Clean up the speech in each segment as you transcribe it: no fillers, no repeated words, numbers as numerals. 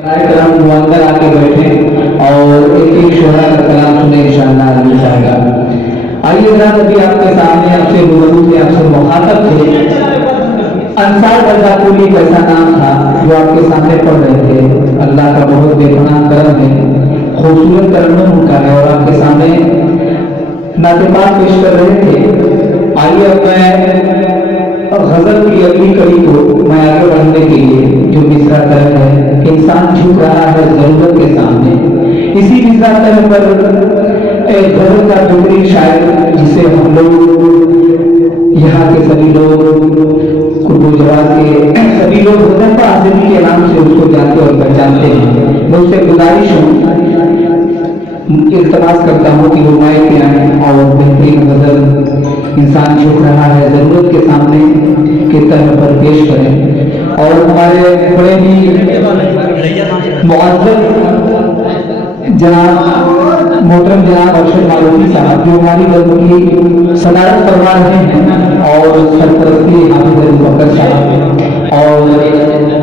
कलाम अंदर आके बैठे और एक एक शोरा का कलाम सुने इंशाअल्लाह जाएगा। आइए जनाब, अभी आपके सामने आपसे रूबरू थे, आपसे मुखातब थे। अंसार बरदापुरी एक ऐसा नाम था जो आपके सामने पढ़ रहे थे। अल्लाह का बहुत बेपनाह करम है, खूबसूरत करम उनका है और आपके सामने नातेपाक पेश कर रहे थे। आइए अब मैं गजल की अगली कड़ी को मैं आगे बढ़ने के लिए जो मिसरा तरह है, इंसान झुक रहा है जरूरत के सामने, इसी मिसरा तरह पर एक गजल का टुकड़ी शायर जिसे हम लोग यहाँ के सभी लोग कुर्दू जवाब के सभी लोग हुज़ैफ़ा आज़मी के नाम से उसको जानते और पहचानते हैं। मैं उससे गुजारिश हूँ, इल्तमास करता हूँ कि वो माइक पे आए और बेहतरीन गजल इंसान झुक रहा है जरूरत के सामने के तरह पर पेश करें। और हमारे बड़े ही मुअज़्ज़ज़ जनाब मोहतरम जनाब अरशद मारूफी साहब जो हमारी गज़ल की सदारत फरमा रहे हैं और सरपरस्ती हाफिज़ अली बकर साहब और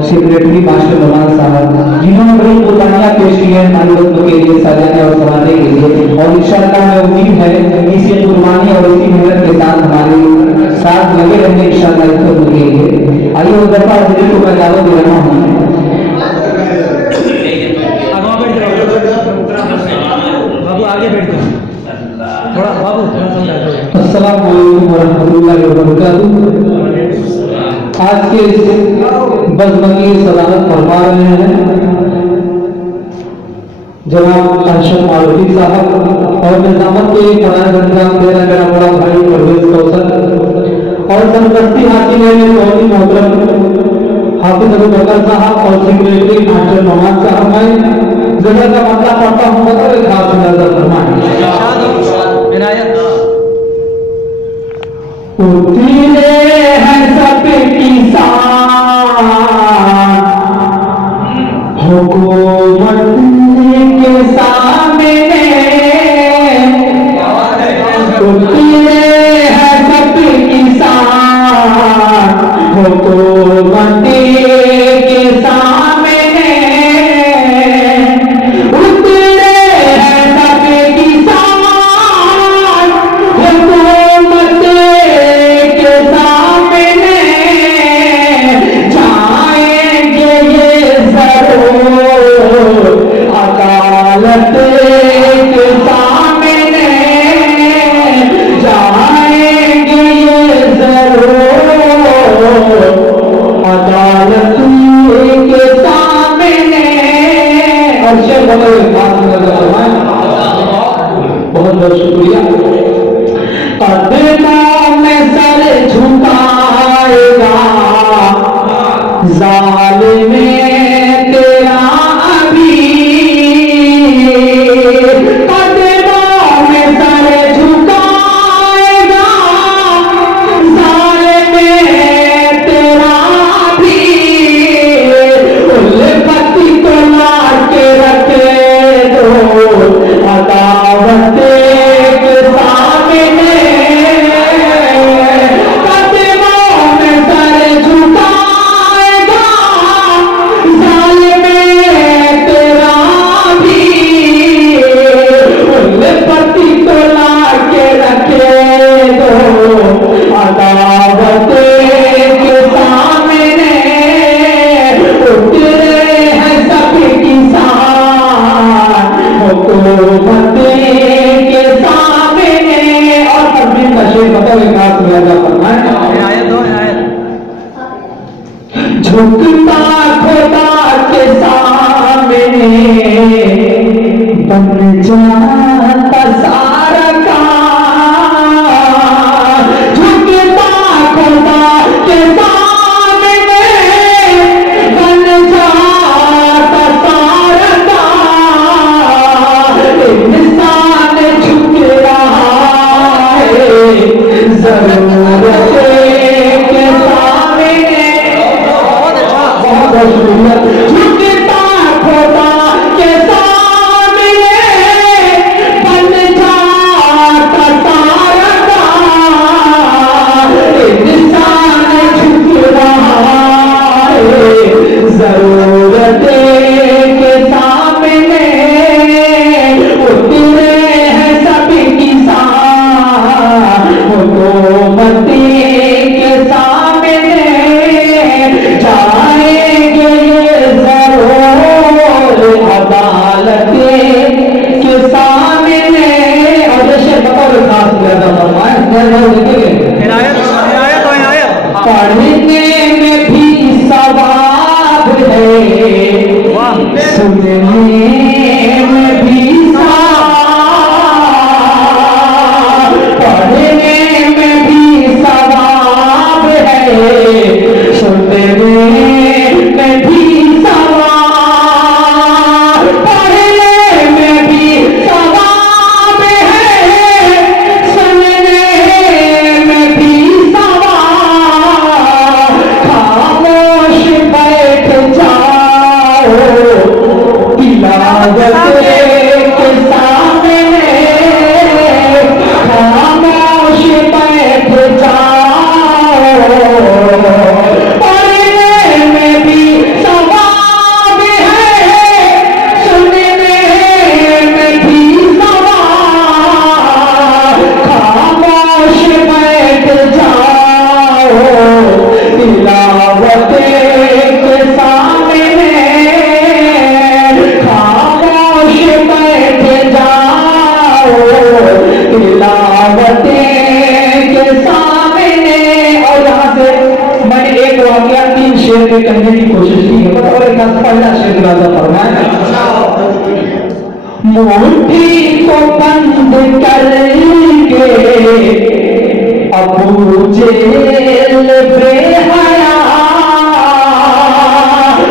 सेक्रेटरी मास्टर नवाज साहब, जिन्होंने बड़ी कुर्बानियां पेश की हैं हमारे बच्चों के लिए सजाने और संवारने के लिए। और इंशाअल्लाह मैं उम्मीद है इसी कुर्बानी और इसी मेहनत के साथ हमारे साथ लगे रहेंगे इंशाअल्लाह इस पर रुकेंगे। आइए हुज़ैफ़ा आज़मी को मैं दावत दे रहा हूँ। बाबू आगे बैठ जाओ थोड़ा, बाबू अस्सलाम वालेकुम वरहमतुल्लाहि वबरकातुहू। आज के बज़म की सदारत फरमा रहे हैं जनाब अरशद मारूफी साहब और निजामत के बड़ा अंजाम दे रहा मेरा बड़ा भाई परवेज कौसर और सरपरस्ती हाकिम मोहतरम हाफिज़ अली बकर साहब और सेक्रेटरी मास्टर नवाज साहब। मैं जगह का मतलब पढ़ता हूँ, बताओ एक खास नजर फरमाएं। उतरे हैं सब किसान हुकूमत के सामने, उतरे हैं सब किसान हुकूमत के सामने, उतरे हैं सब किसान हुकूमत के सामने, जाएंगे ये जरूर अदालत के सामने, जाएंगे ये जरूर अदालत के सामने। और शेर बहुत बहुत शुक्रिया। कदमों में सर झुकाएगा जालिम तेरा अभी, कदमों में सर झुकाएगा जालिम तेरा अभी, उल्फती को ला के रखे दो अदावत के सामने, कदमों में सर झुकाएगा जालिम तेरा भी, उल्फती को ला के रखे दो अदावत के सामने, उतरे हैं सब किसान हुकूमत के सामने। और तकबीर का शेर बताओ एक हाथ में लगा फरमाएं। आयत दो आयत। झुकता खुदा के सामने बन जाता सारा काम, झुकता खुदा के सामने बन जाता सारा काम, इंसान झुक रहा है के सामने खामोश बैठ जाओ, पढ़ने में भी सवाब है, सुनने में भी सवाब, खामोश बैठ जाओ, तिलावत के सामने खामोश बैठ जाओ, तिलावत के सामने। और यहाँ से मैंने एक वाकया 3 शेर में कहने की कोशिश की है, और एक पहला शेर राजा फरमाया, मुट्ठी को बंद करके अबू जेल बेहया,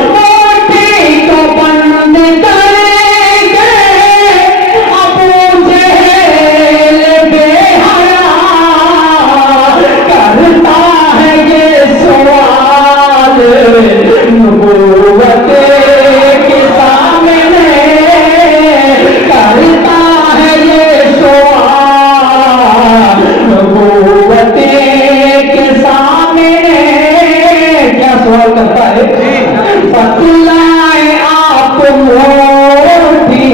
मुट्ठी को बंद करके अबू जेल बेहया, करता है ये सवाल नबूवत के सामने, करता है ये सवाल नबूवत के सामने। क्या सवाल करता है? बतलाए आप मोटी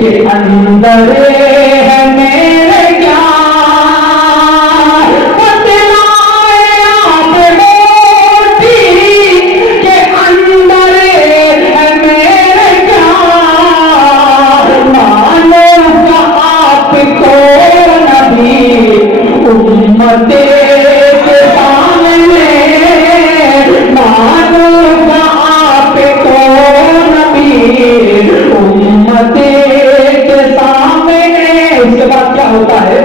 के अंदर है मेरे क्या, बतलाए आप मोटी के अंदर है मेरे क्या, मानूंगा आपको नबी उम्मत के सामने, मानूंगा आपको नबी उम्मत के सामने। उसके बाद क्या होता है?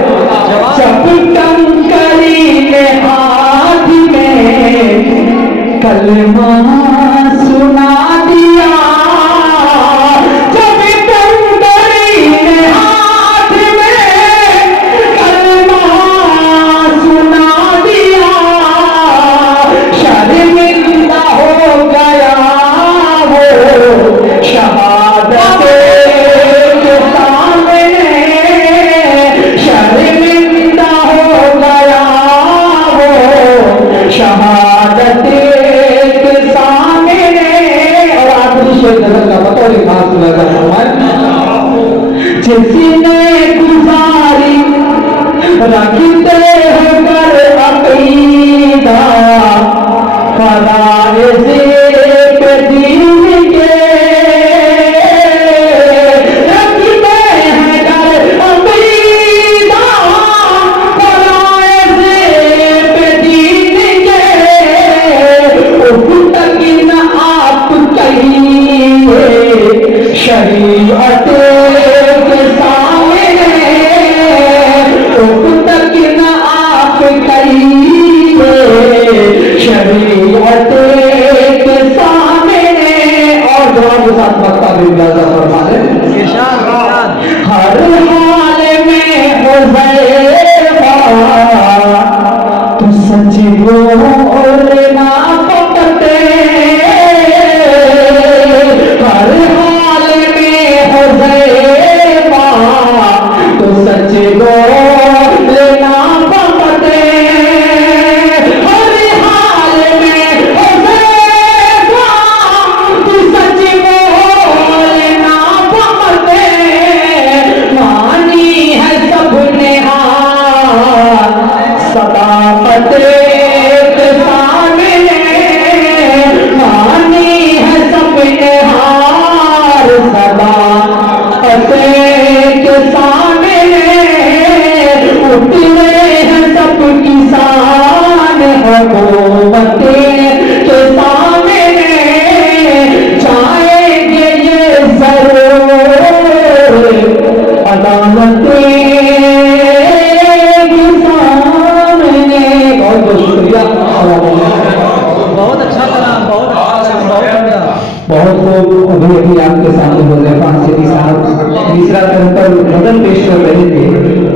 जब कंकरी ने हाथ में कलमा सुना दिया, जब कंकरी ने हाथ में कलमा सुना दिया, शर्मिंदा हो गया वो शहादत के सामने, शर्मिंदा हो गया वो शहादत के सामने। और आखिरी शेर नजर का बतौर खास नजर जिसने गुजारी रखते होकर अकीदा, फराइज़े पे दीन के रखते हैं कर अकीदा, फराइज़े पे दीन के, उस तक न आप कहिए शरीयत के सामने, उस तक न आप कहिए शरीयत के सामने। और जवाब के साथ वक्ता भी अंदाजा फरमा ले, हर हाल में हुज़ैफा तो सच बोलना पकड़ते, हर हाल में हुज़ैफा तो सच बोलना पकड़ते, हर हाल में हुज़ैफा तो सच बोलना पकड़ते, मानी है सबने हार सदाकत के सामने, मानी है सबने हार सदाकत के सामने, उतरे हैं सब किसान हुकूमत के सामने, जाएंगे ये जरूर अदालत के सामने। बहुत बहुत शुक्रिया। बहुत अच्छा कलाम, बहुत अच्छा, बहुत बढ़िया। बहुत लोग अभी आपके सामने हुज़ैफा हसनी साहब तीसरा तरह पर गजल पेश कर रहे थे,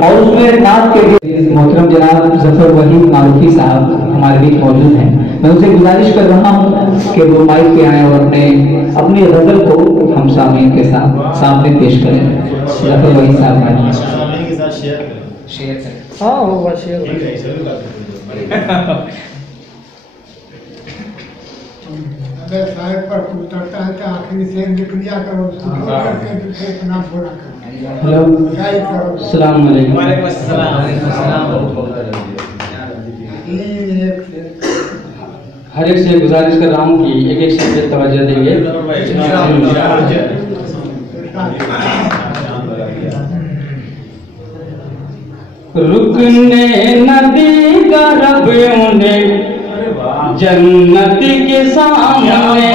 और उसमें नात के लिए मोहतरम जनाब जफर वहीद मारूफी साहब हमारे बीच मौजूद हैं। मैं उनसे गुजारिश कर रहा हूँ कि वो माइक पे आए और अपनी गजल को हम सामीन के सामने पेश करें। जफर वही साहब शेयर करें। हाँ होगा शेयर। साहिब पर उतरता है तो आखिरी शेर लिख लिया करो, उसको करके फिर अपना बोला करो। हेलो, अस्सलाम वालेकुम। वालेकुम अस्सलाम। हर एक से गुजारिश कर रहा हूँ कि एक एक शब्द पे तवज्जो देंगे। रुकने नदी का रब उन्हें जन्नत के सामने,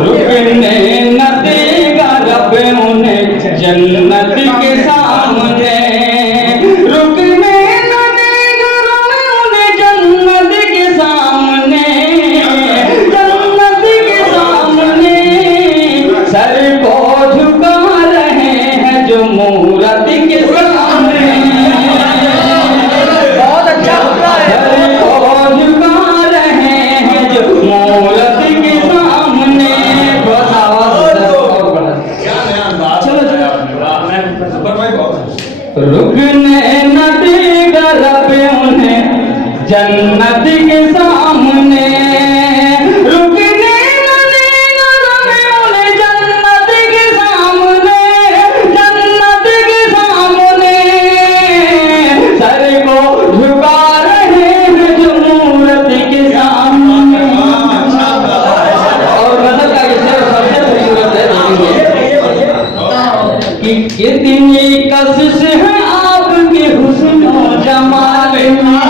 रुकने नदी का रब उन्हें जन्नत के सामने, रुकने नदी का रब उन्हें जन्नत के सामने, जन्नत के सामने सर को झुका रहे हैं जो मूरत के सामने। बहुत अच्छा हुआ है। सर को झुका रहे हैं जो मूरत के सामने। रुकने न देगा रब उन्हें जन्नत के सामने, रुकने न देगा रब उन्हें जन्नत के सामने, जन्नत के सामने सर को झुका रहे हैं जो मूरत के सामने। और गजल का ये शेर सबसे खूबसूरत है कि कितनी कशिश है आपके हुस्न जमाल में,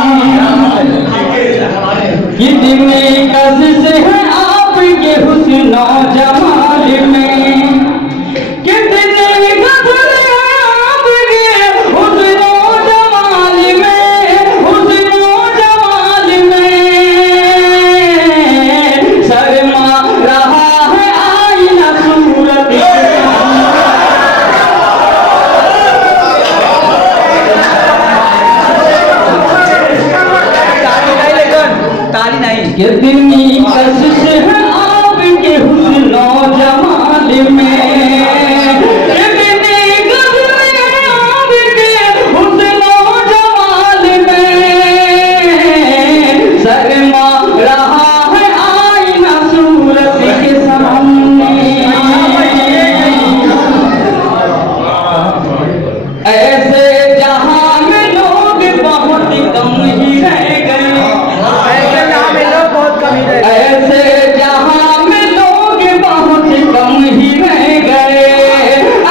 कितनी कशिश है आपके हुस्न जमाल में, कितनी गजल है आपके हुस्न जमाल में, हुस्न जमाल में शर्मा रहा है आईना सूरत के। ताली नहीं। कितनी कशिश है आपके हुस्न जमाल में, कितनी गजल है आपके हुस्न जमाल में शर्मा रहा है आईना सूरत के सामने। ऐसे जहां में लोग बहुत कम ही रह गए, ऐसे जहां में लोग बहुत कम ही रह गए,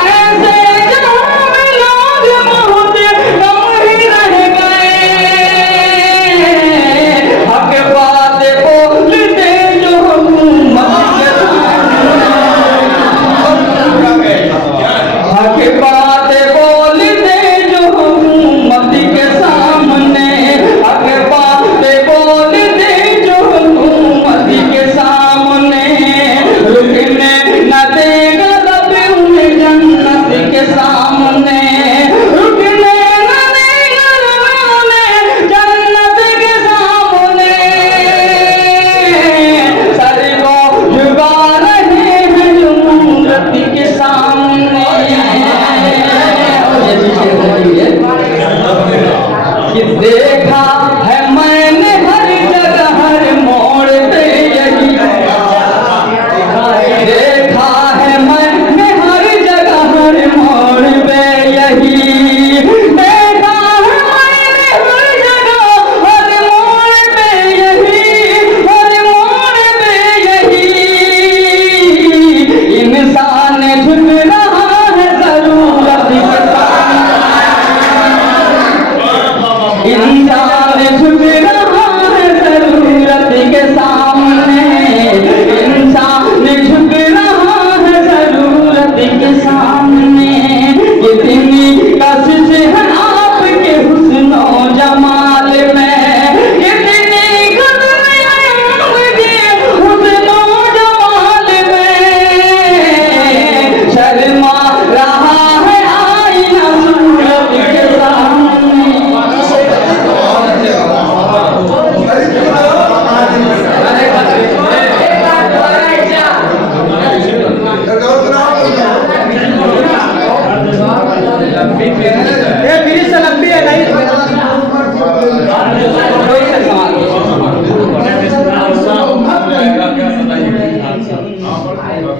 ऐसे जहां में लोग बहुत कम ही रह गए। हक बात बोलते जो हुकूमत के सामने, हक बात बोलते जो हुकूमत के सामने, हक बात बोलते जो हुकूमत के सामने, रुकने न देगा रब उन्हें जन्नत के सामने, रुकने न देगा रब उन्हें जन्नत के सामने सर को झुका रहे हैं जो मूरत के सामने। कि देखा है मैंने हर जगह हर मोड़ पे यही, देखा है मैंने हर जगह हर मोड़ पे यही, देखा है मैंने हर जगह हर मोड़ पे यही, हर मोड़ पे यही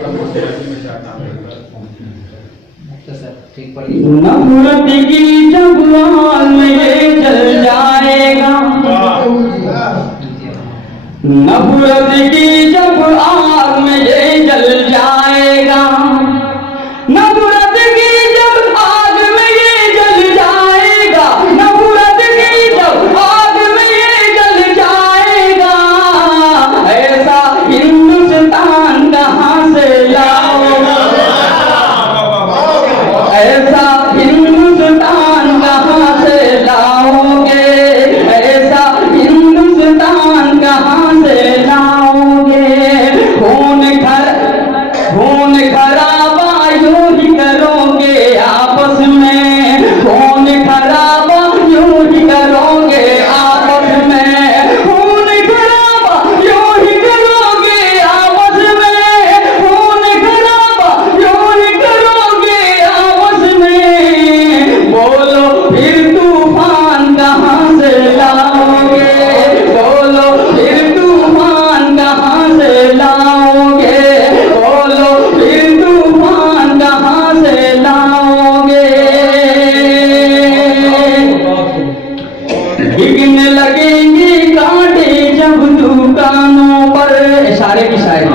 नफरत की जब आग में ये जल जाएगा, नफरत की जब आग में ये जल जाएगा, नफरत की जब आग में ये जल जाएगा, नफरत की जब आग में ये जल जाएगा, ऐसा हिंदुस्तान कहाँ से लाओगे, ऐसा हिंदुस्तान कहाँ से लाओगे, ऐसा हिंदुस्तान कहाँ से लाओगे। खून खराबा यूं ही करोगे आपस में, खून खराबा यूं ही करोगे आपस में, खून खराबा यूं ही करोगे आपस में, खून खराबा यूं ही करोगे आपस में। बोलो फिर तूफान कहाँ से लाओगे, बोलो फिर तूफान कहाँ से लाओगे, बोलो फिर तूफान कहाँ से लाओगे। बिकने लगेंगे कांटे जब दुकानों पर, इशारे की शायरी,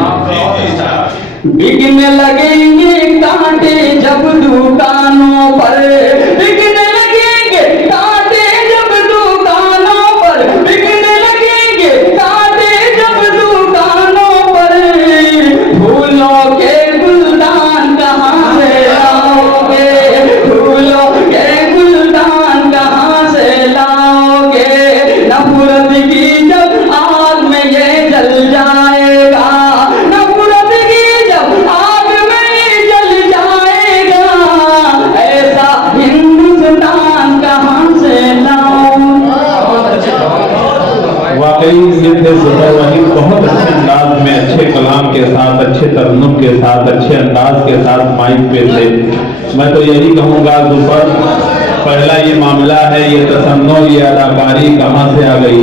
बिकने लगेंगे कांटे जब दुकानों पर, बिकने लगेंगे कांटे जब दुकानों पर, बिकने लगेंगे कांटे जब दुकानों पर। फूलों के गुलदान कहाँ से लाओगे, फूलों के गुलदान कहाँ से लाओगे। नफरत की जब आग में ये जल जाएगा, नफरत की जब आग में ये जल जाएगा, ऐसा हिंदुस्तान कहाँ से लाओगे। वाकई ये थे ज़ुहैर वहीद, बहुत अच्छे अंदाज में, अच्छे कलाम के साथ, अच्छे तरन्नुम के साथ, अच्छे अंदाज के साथ माइक पे थे। मैं तो यही कहूँगा ज़ुफर, पहला ये मामला है, ये तसन्नो, ये अदाकारी कहाँ से आ गई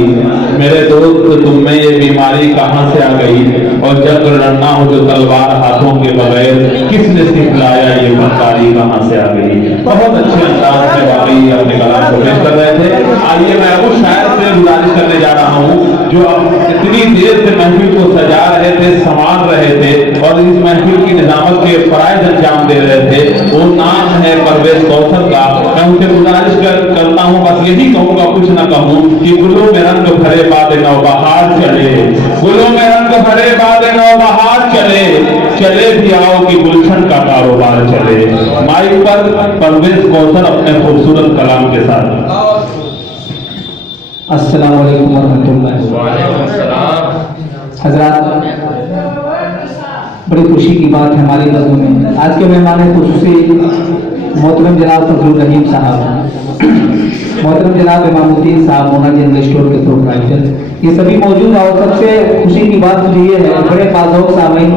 मेरे दोस्त, तुम में ये बीमारी कहाँ से आ गई, और जंग लड़ना हो जो तलवार हाथों के बगैर, किसने सिखलाया ये फनकारी कहाँ से आ गई। बहुत अच्छे अंदाज में वाकई अपने कलाम को पेश कर रहे थे। आइए मैं उस शायर से गुजारिश करने जा रहा हूँ जो अब इतनी देर से महफिल को सजा रहे थे, संवार रहे थे और इस महफिल की निजामत के फराइज अंजाम दे रहे थे। वो नाम है परवेज कौशल का। मैं उनसे गुजारिश करता हूँ, बस यही कहूँगा, कुछ ना कहूँ, कि गुलों में रंग भरे बादे नौबहार चले, गुलों में रंग भरे बादे नौबहार चले, चले भी आओ कि गुलशन का कारोबार चले। माइक पर परवेज कौशल अपने खूबसूरत कलाम के साथ। अस्सलाम वालेकुम वरहमतुल्लाह। हज़रात, बड़ी खुशी की बात है हमारी नज़रों में, आज के मेहमान खुसूसी मोहतरम जनाब फजलुर रहीम साहब, मोहतरम जनाब इमामुद्दीन साहब, मोना जनरल स्टोर के प्रोप्राइटर, ये सभी मौजूद। और सबसे खुशी की बात मुझे ये है, बड़े बाज़ौक़ सामीन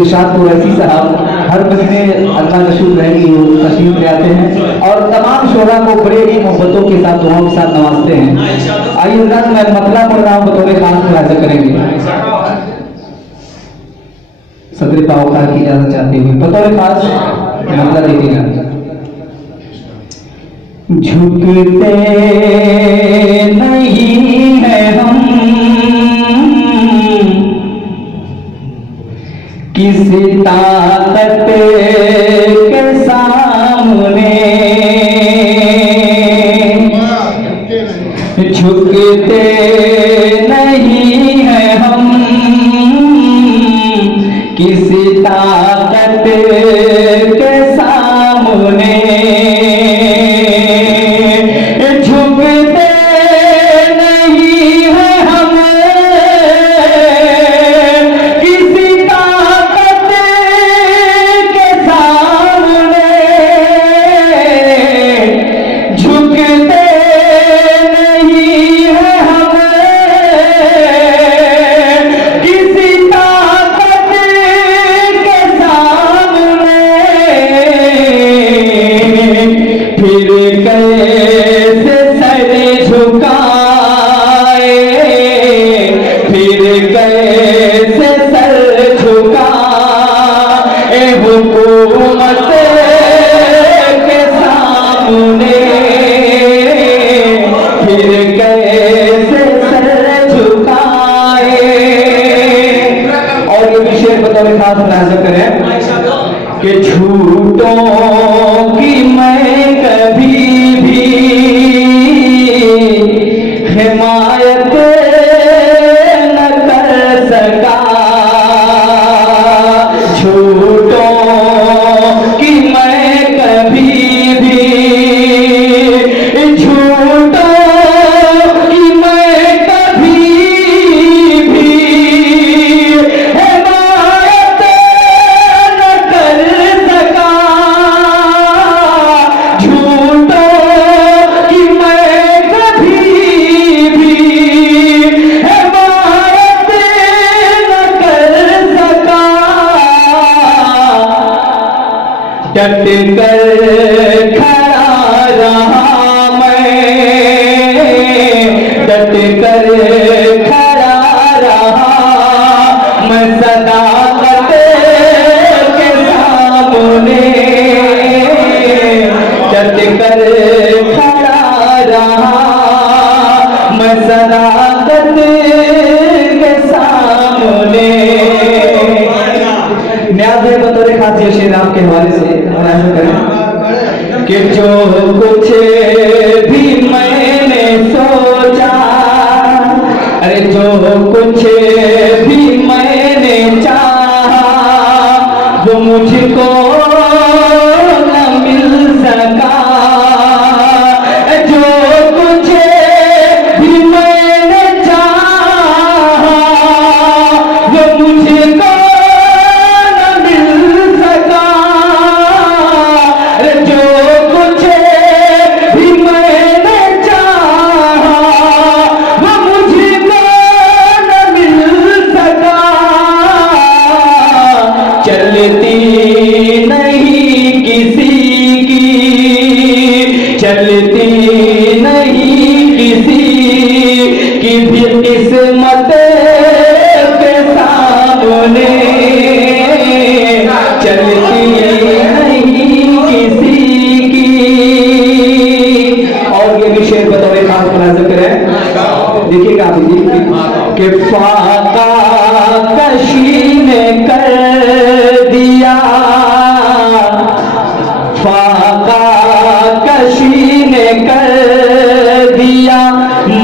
इरशाद कुरैशी साहब हर महीने अल्लाह नशूर रहेगी तशरीफ ले आते हैं और तमाम शोरा को बड़े ही मोहब्बतों के साथ, दुआओं के साथ नवाजते हैं। आइए हज़रात, मैं मतला पढ़ रहा हूँ, बतौर खास मुलाज़ा करेंगे। सदर तावकार की इजाजत चाहते हुए बतौर खास मतला देखिएगा। झुकते नहीं है हम किसी ताकत के सामने, झुकते नहीं है हम किसी ताकत के सामने, झुकते नहीं है हम किसी ताकत के सामने, झुकते नहीं है हम किसी ताकत के सामने। शेर बतौर खास मुलाहिजा करें कि झूठों की मैं कभी भी हिमायत न कर सका, झूठों की मैं कभी भी, झूठों की मैं कभी भी हिमायत न कर सका, झूठों की मैं कभी भी हिमायत न कर सका, डट कर खड़ा रहा मैं, डट कर खड़ा रहा मैं सदाकत के सामने, डट कर खड़ा रहा मैं सदाकत के सामने। न्याज है बतौर खास ये शेर आपके हवाले से मुलाहिजा करें कि जो कुछ भी मैंने सोचा, अरे जो कुछ भी मैंने चाहा वो मुझको न मिल सका, जो कुछ भी मैंने चाहा वो मुझको चलती नहीं किसी की भी किस्मत के सामने, चलती नहीं किसी की। और ये भी शेर बतौर खास मुलाहिजा करें, देखिएगा आप जी कि फाका कशी ने कर दिया, फाका कशी ने कर दिया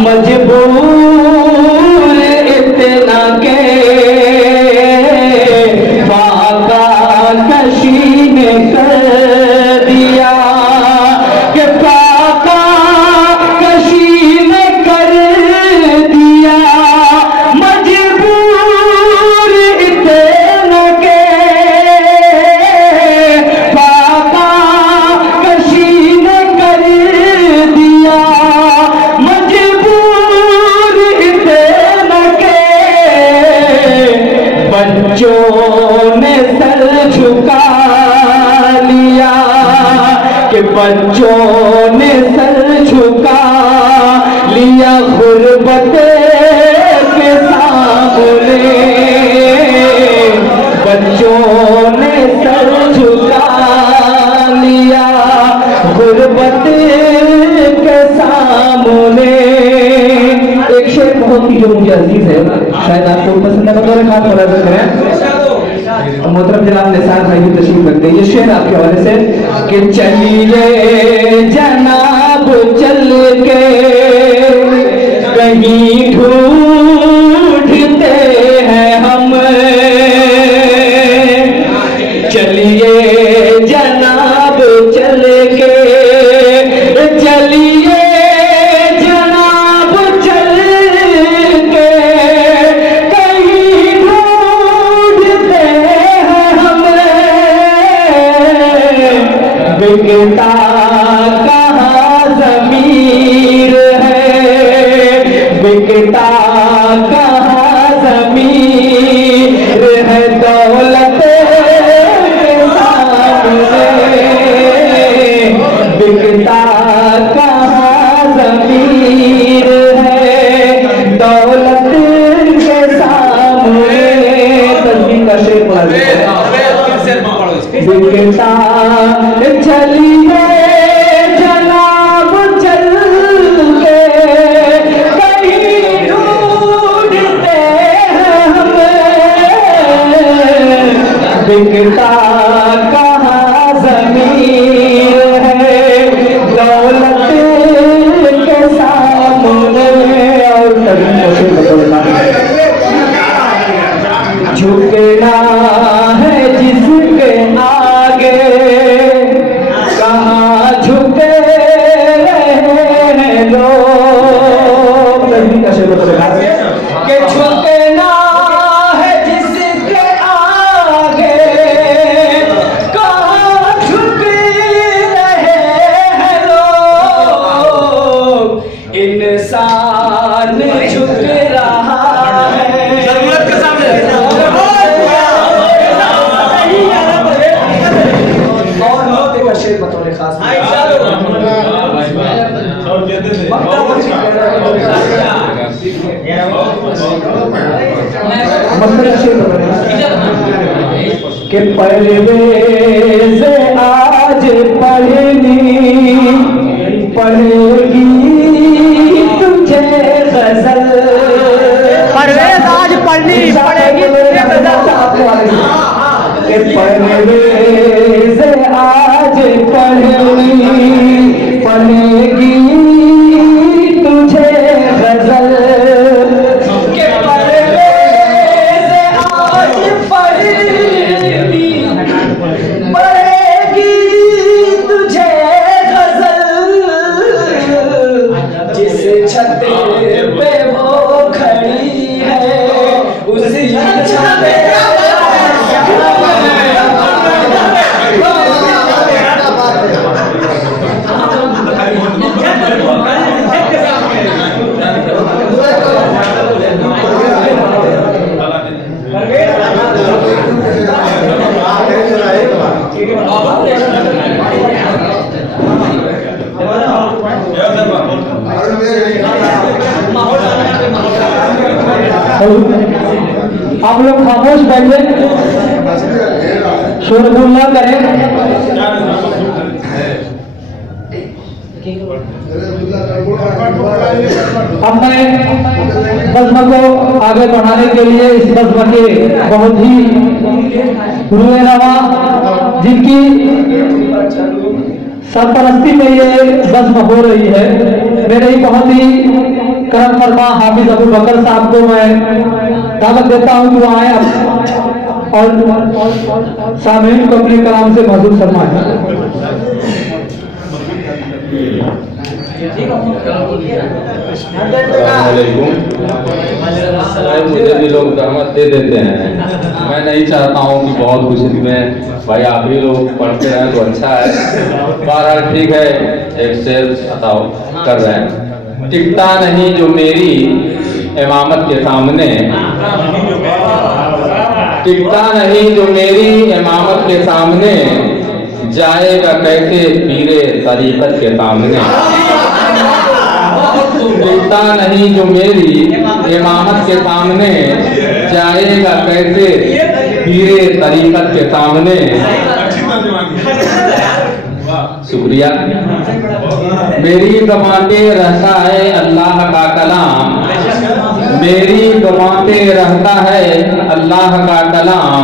मजबूर इतना के, फाका कशी ने कर दिया कि फाका कशी ने कर दिया मजबूर इतना के, फाका कशी ने कर दिया मजबूर इतना के, बच्चों ने सर झुका लिया कि बच्चों ने सर झुका लिया गुर्बत के सामने, बच्चों ने सर झुका लिया गुर्बत के सामने। एक शेर बहुत ही जो मुझे अजीज है, शायद आपको पसंद है, बतौर खास मुलाहिजा करें। मोहतरम जनाब निसार भाई भी तशरीफ रखते हैं। ये शेर आपके हवाले से कि चलिए जनाब चल के कहीं ढूंढते हैं हम, चलिए जनाब चल के, चलिए जनाब चल के कहीं ढूंढते हैं हम, बिकता कहाँ ज़मीर है, बिकता कहाँ ज़मीर है दौलत के सामने, बिकता कहाँ ज़मीर है दौलत के सामने। तस्वीर का शेर पढ़ा बिकता चलिए जनाब चल के कहीं ढूंढते हैं हम, बिकता कहाँ ज़मीर है दौलत के सामने। और झुकना है जिसके आगे कहाँ झुके रहे हैं लोग। कि झुकना है जिसके आगे कहाँ झुक रहे हैं लोग। इंसान झुक रहा है जरूरत के सामने। और शेर बतौर खास के परवेज़ आज पढ़ेगी तुझे गजल। परवेज़ आज पढ़ेगी तुझे गजल। के परवेज़ आज पढ़ेगी तुझे गजल। के परवेज़ आज पढ़ेगी तुझे गजल। जिस छत पे वो खड़ी है उसी छत पे आप लोग खामोश बैठे, शोरगुल ना करें। अब मैं बज़्म को आगे बढ़ाने के लिए इस बज़्म के बहुत ही रूए रवा जिनकी सरपरस्ती में ये बज़्म हो रही है, मेरे ही बहुत ही करम फरमा हाफिज अबू बकर साहब को मैं दावत देता हूं कि वो आए और सामईन को अपने कलाम से महसूस फरमाएं। मुझे भी लोग रहमत दे देते हैं, मैं नहीं चाहता हूँ कि बहुत कुछ में भाई आप ही लोग पढ़ते हैं तो अच्छा है। बहरहाल ठीक है, एक शेर बताओ कर रहे हैं। टिकता नहीं जो मेरी इमामत के सामने, टिकता नहीं जो मेरी इमामत के सामने, जाएगा कैसे पीरे तरीकत के सामने। टिकता नहीं जो मेरी इमामत के सामने, जाएगा कैसे पीरे तरीकत के सामने। शुक्रिया। मेरी गवाते रहता है अल्लाह का कलाम, मेरी गवाते रहता है अल्लाह का कलाम,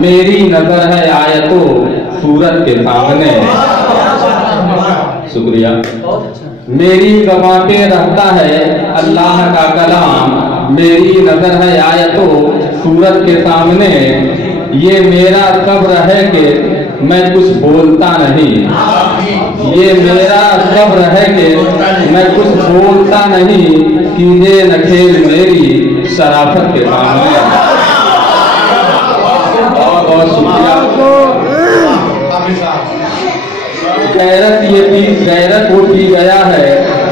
मेरी नजर है आयतो सूरत के सामने। शुक्रिया। मेरी गवाते रहता है अल्लाह का कलाम, मेरी नजर है आयतो सूरत के सामने। ये मेरा सब्र है कि मैं कुछ बोलता नहीं, ये मेरा सब्र है कि मैं कुछ बोलता नहीं, कीजिए न खेल मेरी शराफत के सामने। बहुत बहुत शुक्रिया। गैरत वो पी गया है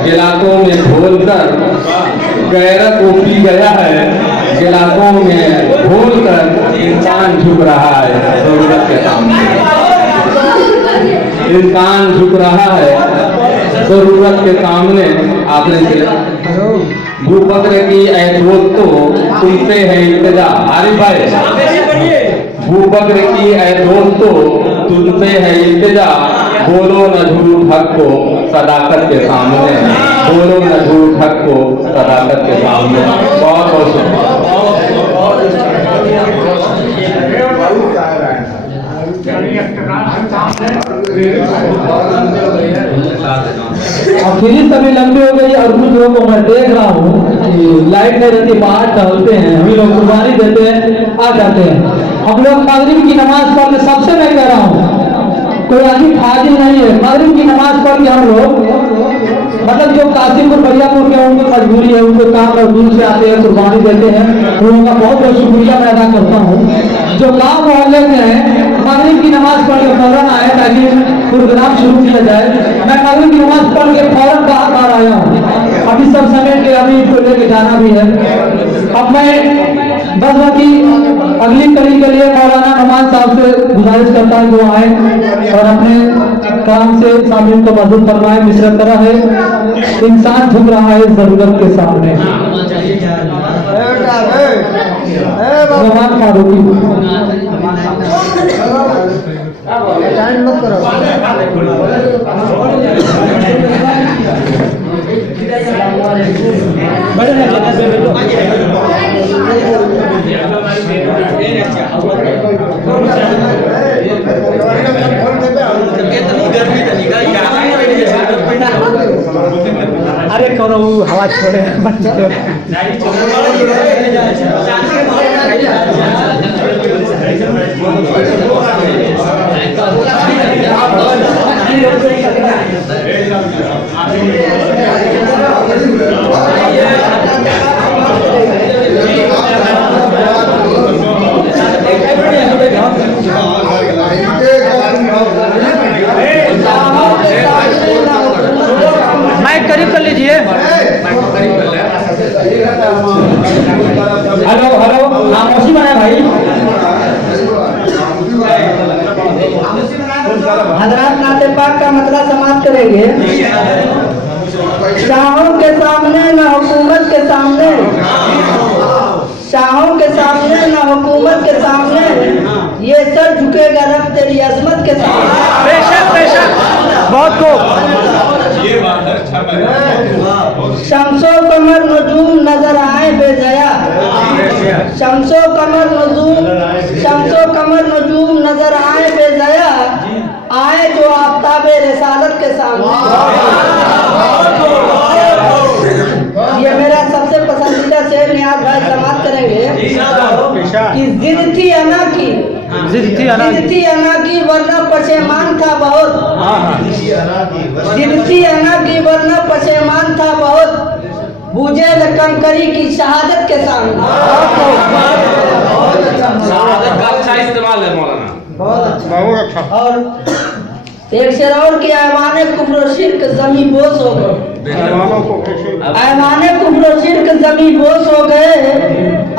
गिलासों में घोल कर, गैरत वो पी गया है गिलासों में घोल कर, इंसान झुक रहा है जरूरत के सामने। इंसान झुक रहा है जरूरत के सामने। आपने भू बकर की ऐतोत तो तुमसे है इल्तिजा। आरिफ भाई, भू बकर की ऐतोत तो तुमसे है इल्तिजा, बोलो न झूठ हक को सदाकत के सामने, बोलो न झूठ हक को सदाकत के सामने। बहुत बहुत शुक्रिया। अब सीरीज तभी लंबी हो गई और कुछ लोगों को मैं देख रहा हूँ लाइट नहीं रहती, बाहर टहलते हैं, हम लोग कुर्बानी देते हैं, आ जाते हैं। हम लोग मगरिब की नमाज पढ़ के, सबसे मैं कह रहा हूँ कोई आदमी फाजिल नहीं है, मगरिब की नमाज पढ़ के हम लोग मतलब जो काशीपुर बरियापुर के उनको मजबूरी है, उनको काम और दूर से आते हैं, कुर्बानी देते हैं, उन का बहुत बहुत शुक्रिया मैं अदा करता हूँ। जो गाँव मोहल्ले के हैं मगरिब की नमाज पढ़ के फौरन आए ताकि प्रोग्राम शुरू किया जाए। मैं मगरिब की नमाज पढ़ के फौरन बाहर आया हूँ, अभी सब समय के अभी इसको लेके जाना भी है। अब मैं बस बाकी अगली कड़ी के लिए मौलाना नुमान साहब से गुजारिश करता हूँ जो आए और अपने काम से शामिल को मदद फरमाए। मिश्रा तरह है, इंसान झुक रहा है जरूरत के सामने। नुमान फारूकी अरे कौन हवा छोड़े माइक करीब कर लीजिए। हेलो हेलो, खामोशी बनाए भाई। हजरात नाते पाक का मतलब समाप्त करेंगे। शाहों के सामने न हुकूमत के सामने, शाहों के सामने न हुकूमत के सामने, ये सर झुकेगा रब तेरी अजमत के सामने। बेशक बेशक, बहुत खूब। शम्सो कमर नजूम नजर आए बेजया, शम्सो कमर नजूम नजर आए बेजया, आए जो आफ्ताबे रिसालत के सामने। ये मेरा सबसे पसंदीदा शेर नियाज भाई समाप्त करेंगे कि जिद थी अना की, जिद थी अना की वरना पशेमान था बहुत, जिद थी अना की वरना पशेमान था बहुत, बूझे कंकरी की शहादत के सामने। शहादत का अच्छा इस्तेमाल है मौलाना, बहुत अच्छा। और एक शेर और की ऐवाने कुफ्र शिर्क जमी बोस हो गए, ऐवाने कुफ्र शिर्क जमी बोस हो गए,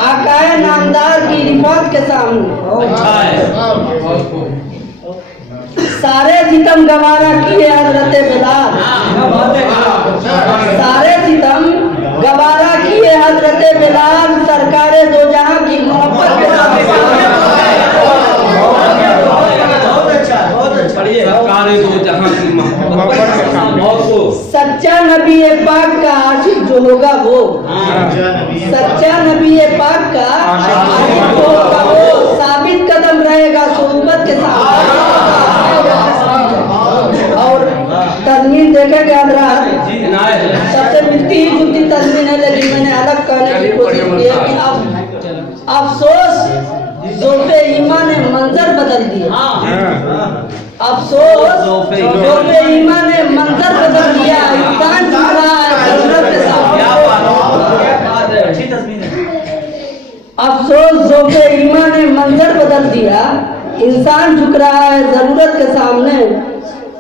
आकाए नामदार की रिफात के सामने। सारे सितम गवारा किए हजरत बिलाल, सारे सितम गवारा किए हजरत बिलाल, सरकारे दो जहां की मोहब्बत के सामने। सच्चा नबी पाक का आशिक जो होगा वो, सच्चा नबी पाक का आशिक जो होगा वो, साबित कदम रहेगा सोहबत के साथ। और तज़मीन देखेंगे हज़रात, सबसे मिलती ही जुलती तज़मीन है, लेकिन मैंने अलग कहने की कोशिश की है कि अब अफसोस ज़ोफ़े ईमान ने मंजर बदल दिया, अफसोस ज़ोफ़े ईमान ने मंजर बदल दिया, इंसान झुक रहा है ज़रूरत के सामने। अफसोस ज़ोफ़े ईमान ने मंजर बदल दिया, इंसान झुक रहा है ज़रूरत के सामने।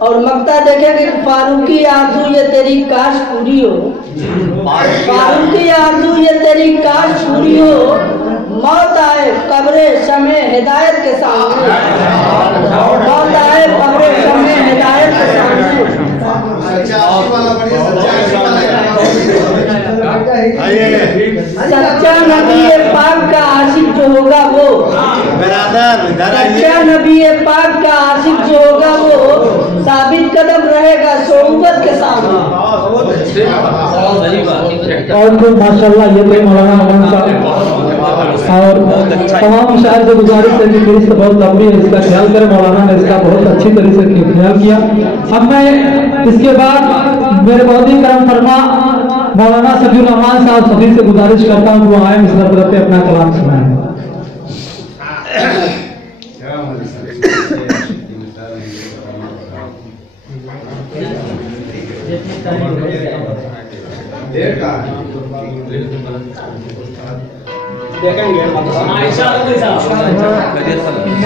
और मक्ता देखे कि फारूकी आरज़ू ये तेरी काश पूरी हो, फारूकी आरज़ू ये तेरी काश पूरी हो, मौत आए कब्रे शमे हिदायत के सामने, मौत आए कब्रे शमे हिदायत के सामने। सच्चा नबी पाक का आशिक जो होगा वो, सच्चा नबी पाक का आशिक जो होगा वो, साबित कदम रहेगा सोहबत के सामने। और तो माशाल्लाह ये तो मौलाना नुमान साहब और तमाम शायर से गुजारिश है कि फहरिस्त बहुत लंबी है, इसका ख्याल करें। मौलाना ने इसका बहुत अच्छी तरीके से ख्याल किया। अब मैं इसके बाद मेरे बहुत ही करम फरमा मौलाना सफीउर रहमान साहब सभी से गुजारिश करता हूँ कि वो आए मिसरत पे अपना कलाम सुनाएं। देखेंगे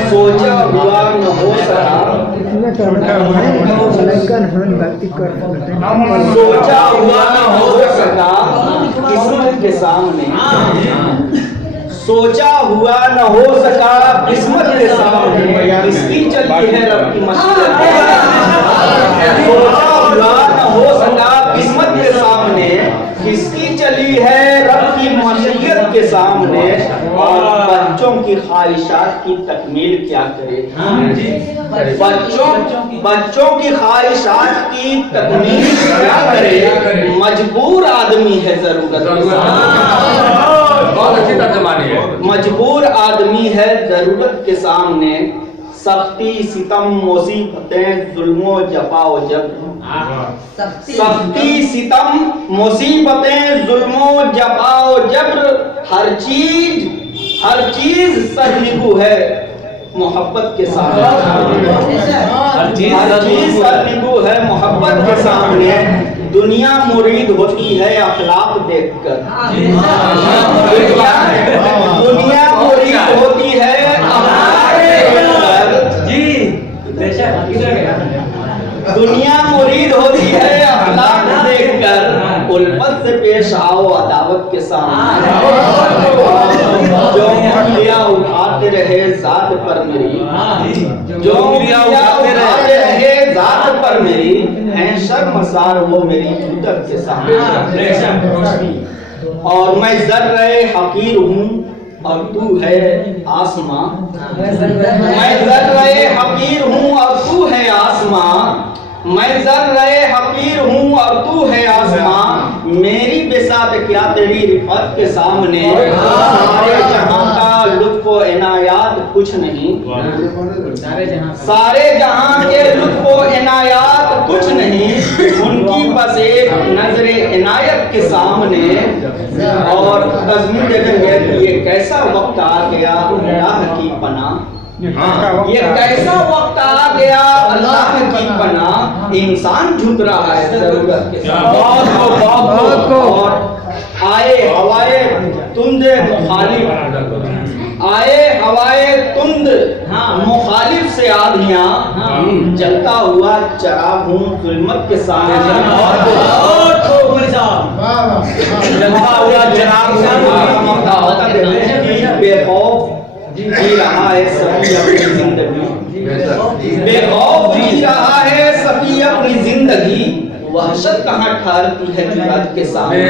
सोचा हुआ न हो सका, सोचा हुआ न हो सका किस्मत के सामने, सोचा हुआ न हो सका किस्मत के सामने, इसकी चलती है रब की मशीयत। सोचा हुआ न हो सका किस्मत के सामने, किसकी चली है रब की मशीयत के सामने। और बच्चों की ख्वाहिशात की तकमील क्या करे, बच्चों की ख्वाहिशात की तकमील क्या करे, मजबूर आदमी है जरूरत के सामने, बहुत अच्छी तर्जुमानी है। मजबूर आदमी है जरूरत के सामने, सख्ती सितम मुसीबतें जुल्मो जफा जब्र, सख्ती सितम मुसीबतें जुल्मो जफा जब्र, हर चीज सरनिगू है मोहब्बत के सामने, हर चीज सरनिगू है मोहब्बत के सामने। दुनिया मुरीद होती है अखलाक देखकर, दुनिया मुरीद होती है अखलाक देखकर, दुनिया मुरीद होती है अखलाक देखकर, उल्फत से पेश आओ अदावत के सामने। जो उंगलियां उठाते रहे जात पर मेरी, जो उंगलियां उठाते रहे जात पर मेरी, है शर्मसार वो मेरी जुदत के सामने। और मैं ज़र्रे हकीर हूँ और तू है आसमां, मैं ज़र्रे हकीर हूँ और तू है आसमां, मैं ज़र्रे हकीर हूँ और तू है आसमां, मेरी बिसात क्या तेरी रिफत के सामने। सारे जहां का लुत्फ व इनायात कुछ नहीं, सारे जहां के लुत्फ व इनायात कुछ नहीं, उनकी बस एक नजरे इनायत के सामने। और तज़मीन देखेंगे कि ये कैसा वक्त आ गया अल्लाह की पनाह, ये कैसा वक्त आ गया अल्लाह की पनाह, इंसान झुक रहा है जरूरत के साथ। और आए हवाए तुंद मुखालिफ, आए हवाए तुंद मुखालिफ से आधियां, जलता हुआ चराग हूँ जुल्मत के सामने। जलता हुआ चराग बेखौफ जी रहा है सभी अपनी जिंदगी, बेखौफ जी रहा है सभी अपनी जिंदगी, वहशत कहाँ ठहरती है जुरात के सामने।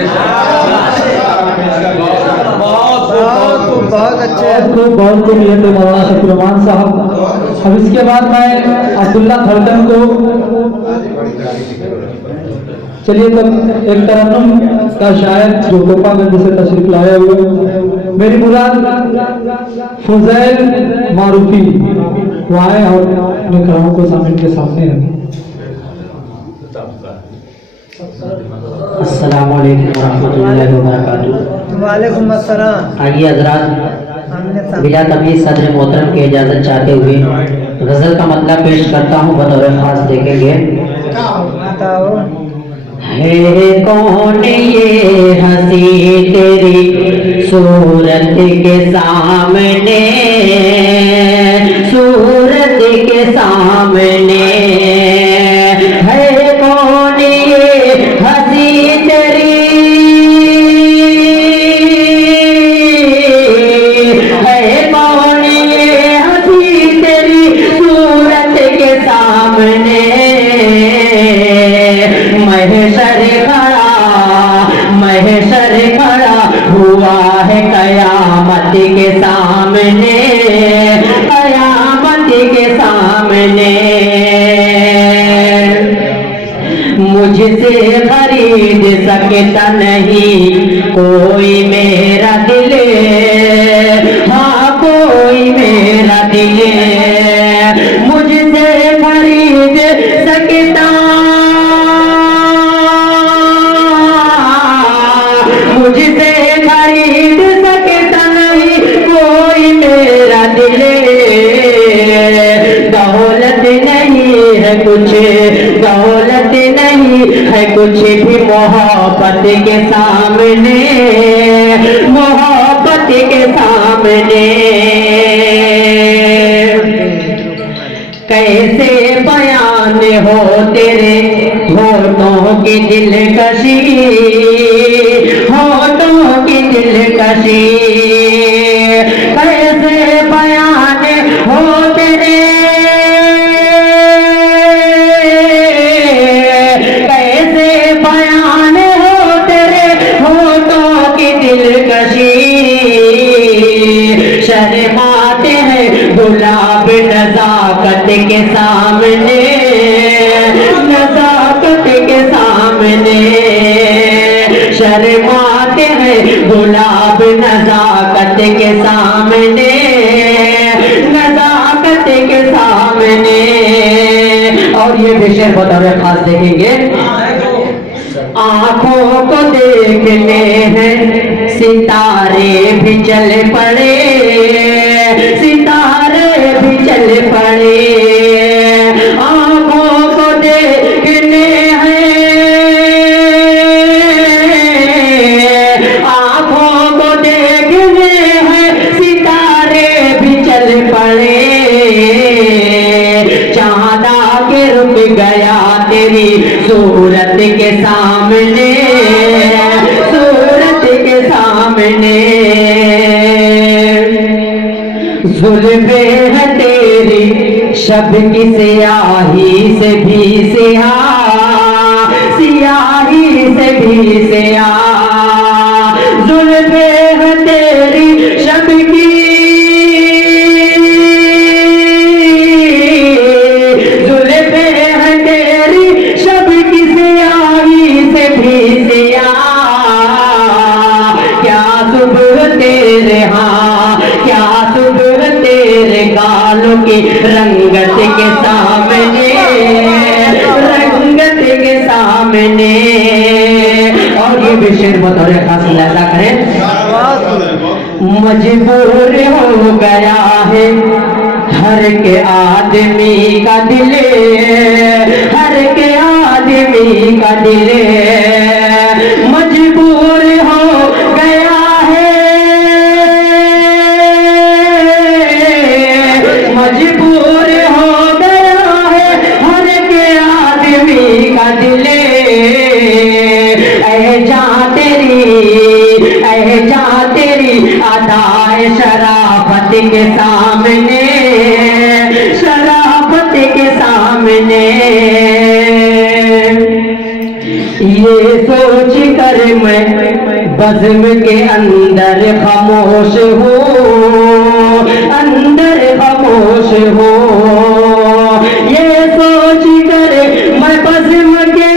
बहुत अच्छे, बहुत खूब ये थे मौलाना सफीउर रहमान साहब। अब इसके बाद मैं अब्दुल्ला खरदम को, चलिए तब एक तरन्नुम का शायर जो गोपागंज से तशरीफ लाए हुए, मेरी मुराद फुजैल मारूफी वो आए और अपने कलामों को सामने के सामने रखें। अस्सलामु अलैकुम वरहमतुल्लाहि वबरकातुहू। वालेकुम अस्सलाम। आइए हजरात, बिला तमीज़ सदर मोहतरम की इजाज़त चाहते हुए गज़ल का मतलब पेश करता हूँ, बतौर खास देखेंगे। बताओ। है कौन ये हंसी तेरी सूरत के सामने, सूरत के सामने, है कौन ये हंसी तेरी, है कौन ये हंसी तेरी सूरत के सामने। महशर खड़ा हुआ है कयामत के सामने, कयामत के सामने। मुझसे खरीद सकता नहीं कोई मेरा दिल, कुछ दौलत नहीं है कुछ भी मोहब्बत के सामने, मोहब्बत के सामने। कैसे बयान हो तेरे होठों की दिलकशी, होठों की दिलकशी। कैसे बयान हो तेरे, कैसे बयान हो तेरे होठों की दिलकशी। शर्माते हैं गुलाब नजाकत के सामने, नजाकत के सामने। शर्माते हैं गुलाब नजाकत के सामने, नजाकत के सामने। और ये भी शेर बतौर खास देखेंगे। आंखों को देखने हैं सितारे भी चल पड़े, सितारे भी चल पड़े। आंखों को देखने हैं, आंखों को देखने हैं सितारे भी चल पड़े। चांद आके रुक गया तेरी सूरत के सामने, सूरत के सामने। जुल्फे है तेरी शब की सियाही से भी सियाह, सियाही से भी सियाह। जुल्फे है तेरी शब की, जुल्फे है तेरी शब की सियाही से भी सियाह। क्या सुबह तेरे हाँ, क्या सुबह तेरे गालों की रंगत के सामने, रंगत के सामने। और ये भी शेर बतौर खास मुलाजा करें। मजबूर हो गया है हर के आदमी का दिल, हर के आदमी का दिल। मजबूर हो गया है, मजबूर हो गया है हर के आदमी का दिल। जा तेरी अदाए शराफत के सामने, शराफत के सामने। ये सोच कर मैं बज़्म के अंदर खामोश हूँ, अंदर खामोश हूँ। ये सोच कर मैं बज़्म के,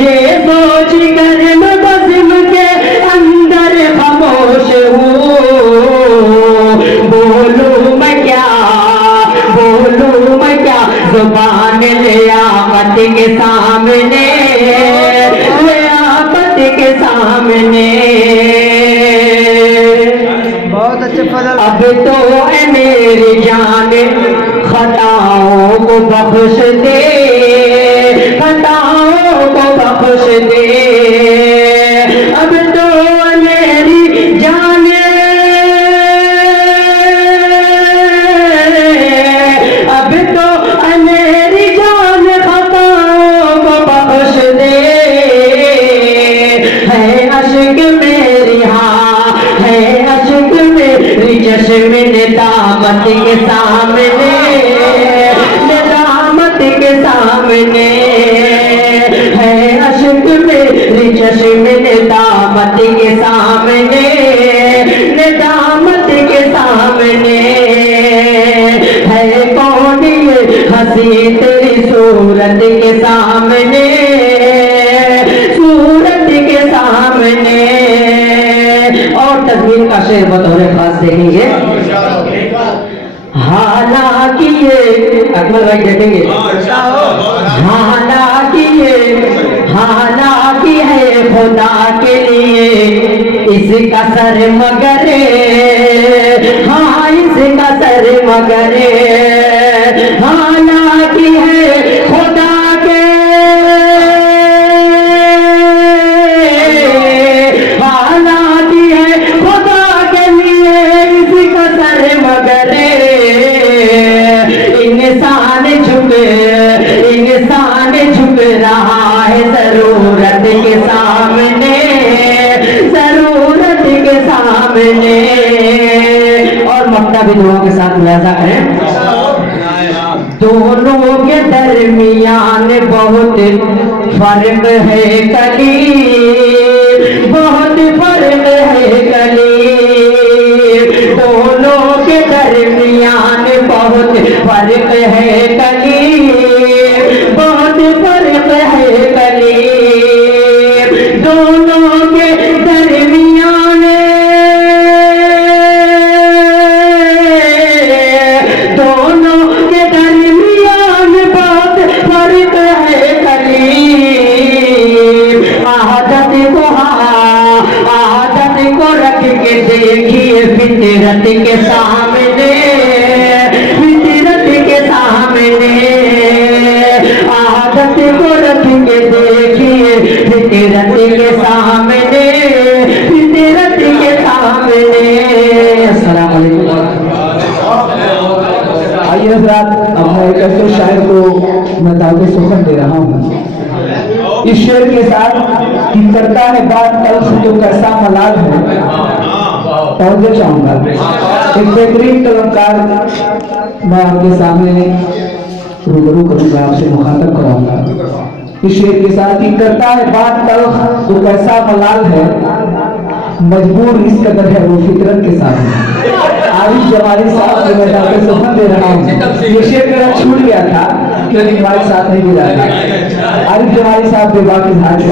ये सोच कर मैं बज़्म के अंदर खामोश हूँ। बोलूं मैं क्या, बोलूं मैं क्या ज़ुबान लियाकत के सामने, लियाकत के सामने। बहुत अच्छे फजल। अब तो ए मेरी जान खताओं को बख्श दे, खताओं को बख्श दे। अब तो मेरी जान, अब तो मेरी जान खताओं को बख्श दे। है अश्क मेरी हाँ, है अश्क मेरी चश्मे निदामत के सामने, निदामत के सामने। है अश्क मेरी चश्मे निदामत के सामने, निदामत के सामने। है कौन ये हंसी तेरी सूरत के सामने, सूरत के सामने। और तस्वीर का शेर बतौर खास देखेंगे। हालांकि ये अकबर भाई देखेंगे। हालांकि है खुदा के लिए इसका सर मगर, हाँ इसका सर मगर। और मक्ता भी दुआ के साथ मुलाजा करें। दोनों के दरमियान बहुत फर्क है कली, बहुत फर्क है कली। दोनों के दरमियान बहुत फर्क है कली, बहुत फर्क है कली। दोनों के दरमियान, दोनों के दरमियान बहुत फर्क है कली। आदत को आदत को रख के देखिए फितरत के सामने, फितरत के सामने। आदत को रख के देखिए फितरत के सामने, फितरत के सामने। अस्सलाम वालेकुम। आइए हज़रात, अब मैं एक ऐसे शायर को मैं दावत सुखन दे रहा हूँ। इस शेर के साथ कि करता है बात तल्ख जो कैसा मलाल है, पहुंचना चाहूंगा। एक बेहतरीन कलमकार मैं आपके सामने रूबरू करूंगा, आपसे मुखातब कराऊंगा। इस शेर के साथ कि करता है बात तल्ख जो कैसा मलाल है, मजबूर इस कदर है वो फितरत के साथ। आरिफ जमाली साहब को मैं दावत सुखन दे रहा हूँ। ये शेर मेरा छूट गया था क्योंकि हमारे साथ नहीं मिला था। आरिफ जमाली साहब बेबाकी हाजिर।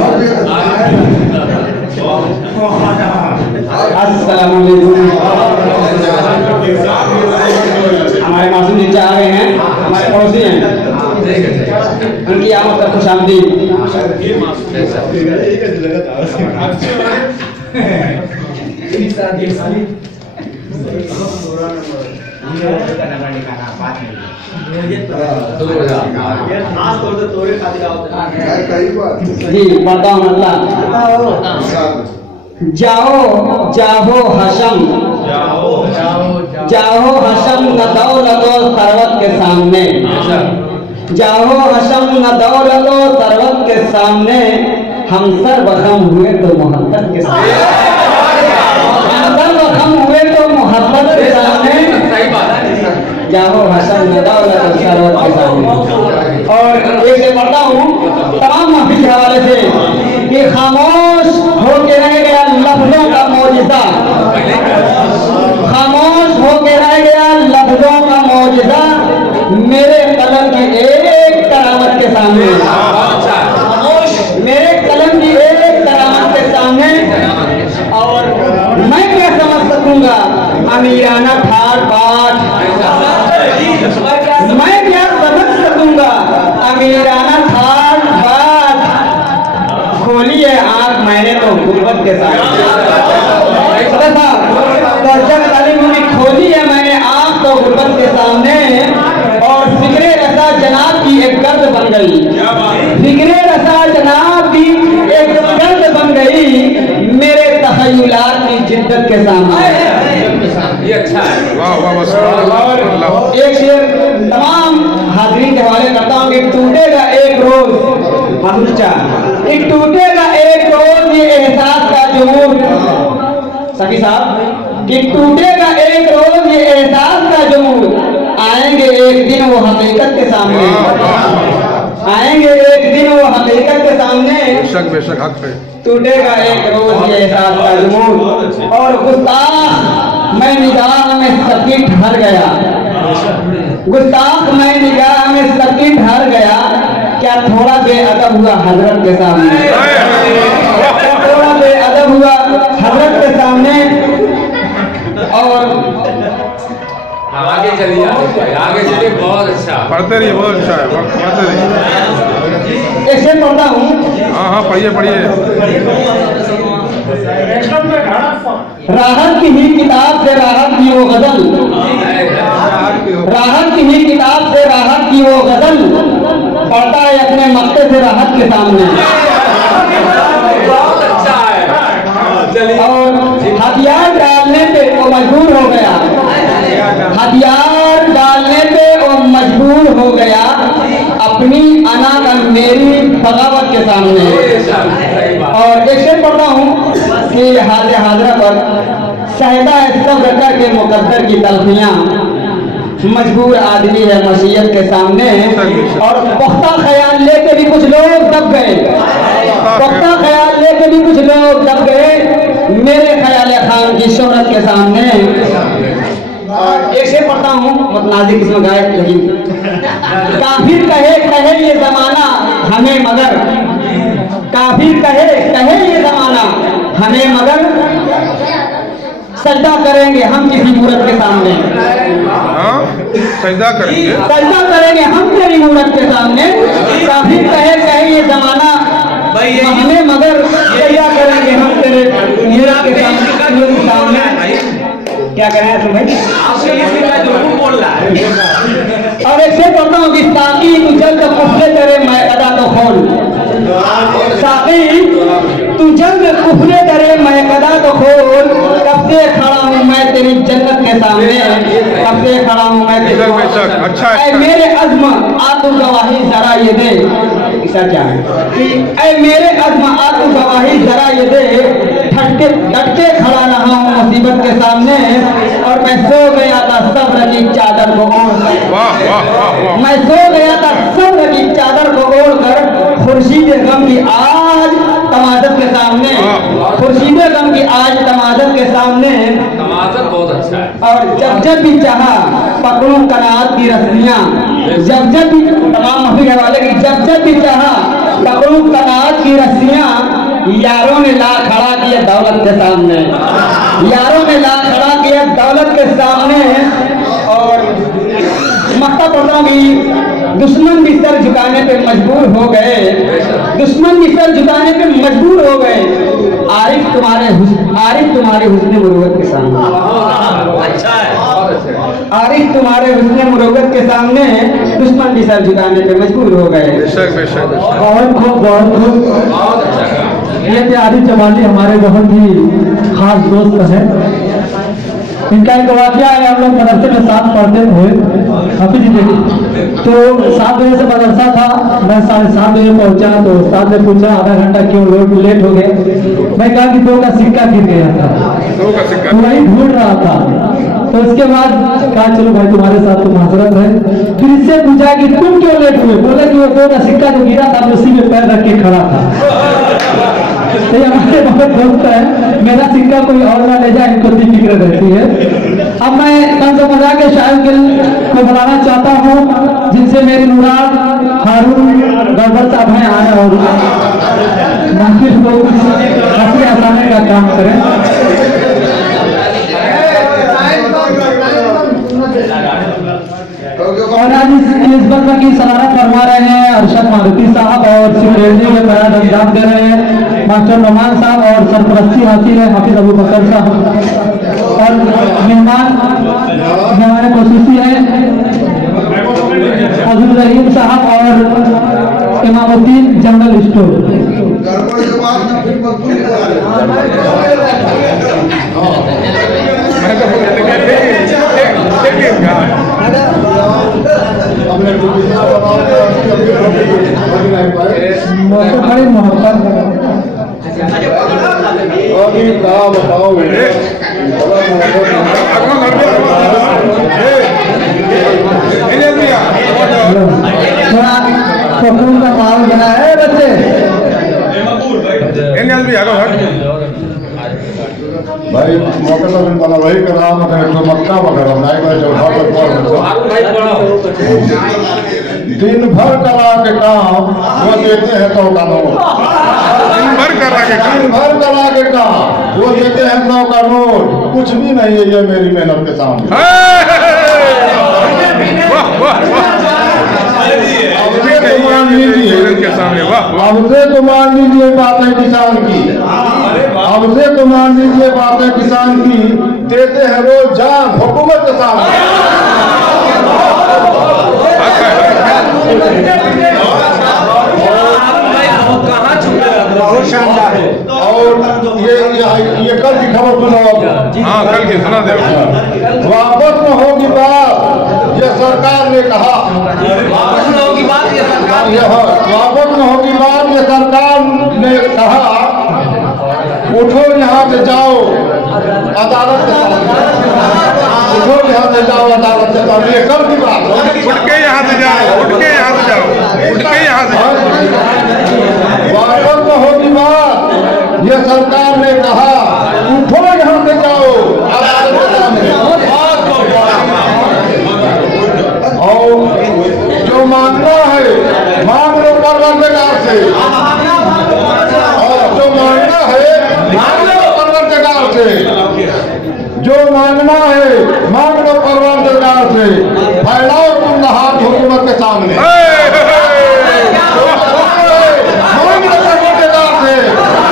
अस्सलाम वालेकुम। हमारे मासूम जी आ गए हैं, हमारे पड़ोसी हैं, उनकी आमद पर खुशामदीद। जी पढ़ता हूँ अल्लाह। जाओ जाहो हशम, जाहो हशम न दौलत सरवत के सामने, जाहो हशम न दौलत सरवत के सामने। हम सर्वखम हुए तो मोहब्बत के सामने, हम सर्वखम हुए तो मोहब्बत के सामने। जाहो हशम न दौलत सरवत के सामने। और एक से पढ़ता हूँ तमाम महफिल के हवाले से कि खामोश होके रह गया लफ्जों का मौजिज़ा, खामोश होके रह गया लफ्जों का मौजिज़ा मेरे कलम की एक करामत के सामने, मेरे कलम की एक करामत के सामने। और मैं क्या समझ सकूंगा अमीराना ठाट बाट, मैं क्या समझ सकूंगा अमीराना ठाट बाट। खोली है आंख मैंने तो गुर्बत के साथ, खोली है मैंने आंख तो गुर्बत के सामने। और फिक्रे रसा जनाब की एक गर्द बन गई, फिक्रे रसा जनाब की एक गर्द बन गई मेरे तखय्युलात की जिद्दत के सामने। ये अच्छा है। और एक शेर तमाम हाज़रीन के हवाले करता हूँ कि टूटेगा एक रोज, एक टूटेगा एक रोज ये एहसास का जुनून। सखी साहब कि टूटेगा एक रोज ये एहसास का जुनून। आएंगे एक दिन वो हकीकत के सामने, आएंगे एक दिन वो हकीकत के सामने। बेशक बेशक हक पे टूटेगा एक रोज ये एहसास का जुनून। और गुस्ताख मैं निगाह में सबकी ठहर गया, गुस्ताख मैं निगाह में सबकी ठहर गया। क्या थोड़ा बेअदब हुआ हजरत के सामने, थोड़ा बेअदब हुआ हजरत के सामने। और आगे चलिए, आगे चलिए, बहुत अच्छा पढ़ते रहिए, बहुत अच्छा है, पढ़ते रहिए। ऐसे पढ़ता हूँ। हाँ पढ़िए पढ़िए। राहत की ही किताब से राहत की वो गजल, राहत की ही किताब से राहत की वो गजल पढ़ता है अपने मक्ते से राहत के सामने। बहुत अच्छा है। और हथियार डालने पे वो मजबूर हो गया, हथियार डालने पे वो मजबूर हो गया अपनी अना का मेरी बगावत के सामने। और एक शेर पढ़ता हूँ कि हाजिरा पर सहता है सब्र करके मुकद्दर की तलखियां, मजबूर आदमी है मसीयत के सामने। और पुख्ता ख्याल लेके भी कुछ लोग दब गए, पुख्ता ख्याल लेके भी कुछ लोग दब गए मेरे ख्याल खान की शोहरत के सामने। एक से पढ़ता हूँ मतनाजिक इसमें गाय, लेकिन काफिर कहे कहे ये जमाना हमें मगर, काफिर कहे कहे ये जमाना हमें मगर, सजदा करेंगे हम किसी मूरत के सामने। सजदा करेंगे, सजदा करेंगे हम तेरी मूरत के सामने। काफिर कहे कहे ये जमाना हमें मगर, सजदा करेंगे हम तेरे मूरत के सामने। क्या कह रहे हैं तुम भाई? बोल रहा है। और एक से पढ़ता हूँ कि साकी तू जल्द कुफले तेरे मैं अदा तो खोल, साकी तू जल्द कुफले तेरे मैं अदा तो खोल। कब से खड़ा हूँ मैं तेरी जन्नत के सामने, कब से खड़ा हूँ मैं तेरे। अच्छा मेरे अज़्म आ तू गवाही जरा ये दे, ऐसा क्या है कि ऐ मेरे अज़्म आ तू गवाही जरा ये दे। डट के खड़ा रहा हूँ मुसीबत के सामने, और मैं सो गया था सब्र की चादर को ओढ़ कर, मैं सो गया था सब्र की चादर को ओढ़ कर। खुर्शीद गम की आज तमाज़त के सामने, खुर्शीद गम की आज तमाज़त के सामने। तमाज़त बहुत अच्छा है। और जब जब भी चाहा पकड़ूं कनात की रस्सियां, जब जब भी तमाम महफिल वाले की जब जब भी चाहा पकड़ूं कनात की रस्सियां। यारों ने ला खड़ा किया दौलत के सामने, यारों ने ला खड़ा किया दौलत के सामने। और मक्ता पढ़ता हूँ कि दुश्मन भी सर झुकाने पे मजबूर हो गए, दुश्मन भी सर झुकाने पे मजबूर हो गए। आरिफ तुम्हारे हुस्न मुरुवत के सामने, अच्छा है, आरिफ तुम्हारे हुस्न मुरुवत के सामने दुश्मन भी सर झुकाने पे मजबूर हो गए। बहुत खूब। ये थे आरिफ जमाली, हमारे बहुत ही खास दोस्त हैं। इनका एक वाकया है, हम लोग मदरसे में साथ पढ़ते थे हाफिज जी देखिए, तो 7 बजे से मदरसा था, मैं 7:30 बजे पहुंचा। तो उस्ताद ने पूछा आधा घंटा क्यों लेट हो गए? मैं कहा कि 2 का सिक्का गिर गया था, तो वही ढूंढ रहा था। तो उसके बाद कहा चलो भाई तुम्हारे साथ तो माजरत है। फिर इससे पूछा कि तुम क्यों लेट हुए? बोले कि वो 2 का सिक्का जो गिरा था उसी में पैर रख के खड़ा था। तो हमारे बहुत दोस्त है, मेरा सिक्का कोई और ना ले जाए, इनको भी फिक्र रहती है। अब मैं तंज मजा के शायर को बुलाना चाहता हूँ, जिनसे मेरी मुराद हारून गड़बड़ साहब हैं आए और महफिल को कुछ हंसी हंसाने का काम करें। और आज इस बंद की सलाहत फरमा रहे हैं अरशद मारुति साहब, और सिक्योरिटी में बयान अंजाम दे रहे हैं मास्टर नोमान साहब, और सरपरस्ती हासिल है हाफिज अबू बकर साहब। और मेहमान हमारे खसूसी है अब्दुल रहीम साहब और इमामुद्दीन जनरल स्टोर। बड़ी मोहब्बत बताओ थोड़ा सुकून का माहौल बना है बच्चे। भाई मौके तो बना वही कर रहा हूँ तो मक्का वगैरह दिन भर करा के काम वो देते हैं 100 का नोट, दिन भर करा के काम वो देते हैं 100 का नोट। कुछ भी नहीं है ये मेरी मेहनत के सामने। हमसे तो मान लीजिए बातें किसान की, हमसे तो मान लीजिए बातें किसान की, देते हैं रोज जान हुकूमत के सामने। बहुत शानदार है। और ये कल की खबर सुनो। हाँ कल की सुना दे। वापस में होगी बात ये सरकार ने कहा, वापस में होगी बात ये सरकार ने कहा। उठो यहाँ से जाओ अदालत के सामने उठो, यहाँ से जाओ अदालत के सामने। ये कब की बात? उठ के यहाँ से जाओ, उठ के यहाँ से जाओ, उठ के यहाँ से जाओ। वापस में होगी बात। ये सरकार ने कहा उठो यहाँ से जाओ अदालत के सामने। और जो मांगना है मांग लो परवरदिगार से, और जो मांगना है मांग लो परवरदिगार से, जो मांगना है मांग लो परवरदिगार से। फैलाओ तुम हाथ हुकूमत के सामने, मांग लो परवरदिगार से,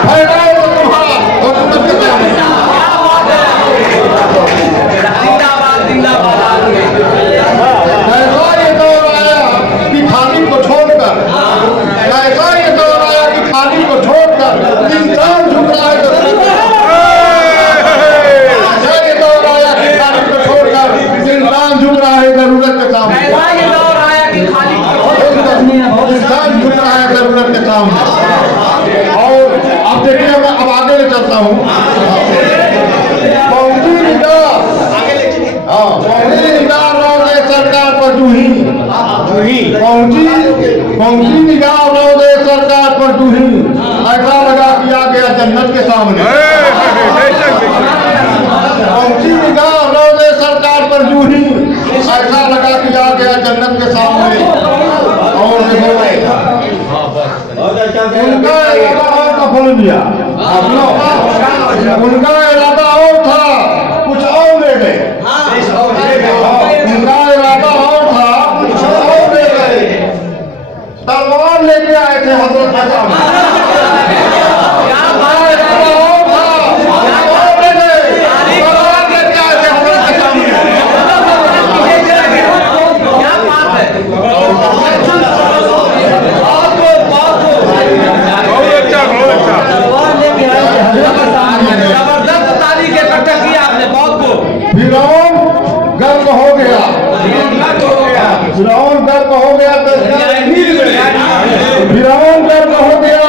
फैलाओ तुम हाथ हुकूमत के सामने। ऐसा ये दौर आया कि खाली को छोड़कर, ऐसा ये दौर आया कि खाली को छोड़कर इंसान झुक रहा है। ऐसा ये दौर आया कि खाली को छोड़कर इंसान झुक रहा है जरूरत के सामने। इंसान झुक रहा है जरूरत के सामने। और अब देखिए, अब आगे ले चलता हूँ। पहुंची निगाह रौदे सरकार पर जूही, पहुंची निगाह रौदे सरकार पर जूही। ऐसा लगा कि आ गया जन्नत के सामने। पहुंची निगाह रौदे सरकार पर जूही, ऐसा लगा कि आ गया जन्नत के सामने। और उनका इरादा और सफल दिया, उनका इरादा और था, कुछ और ले गए। उनका इरादा और था, कुछ और ले गए। तलवार लेके आए थे हजरत के सामने। उनका इरादा और था, कुछ और ले गए। तलवार लेके आए थे हजरत के सामने। क्या बात है? बहुत अच्छा, बहुत अच्छा। जबरदस्त ताली के इकट्ठा किया आपने बहुत को। फिरौन गर्व हो गया, फिरौन गर्व हो गया, फिरौन गर्व हो गया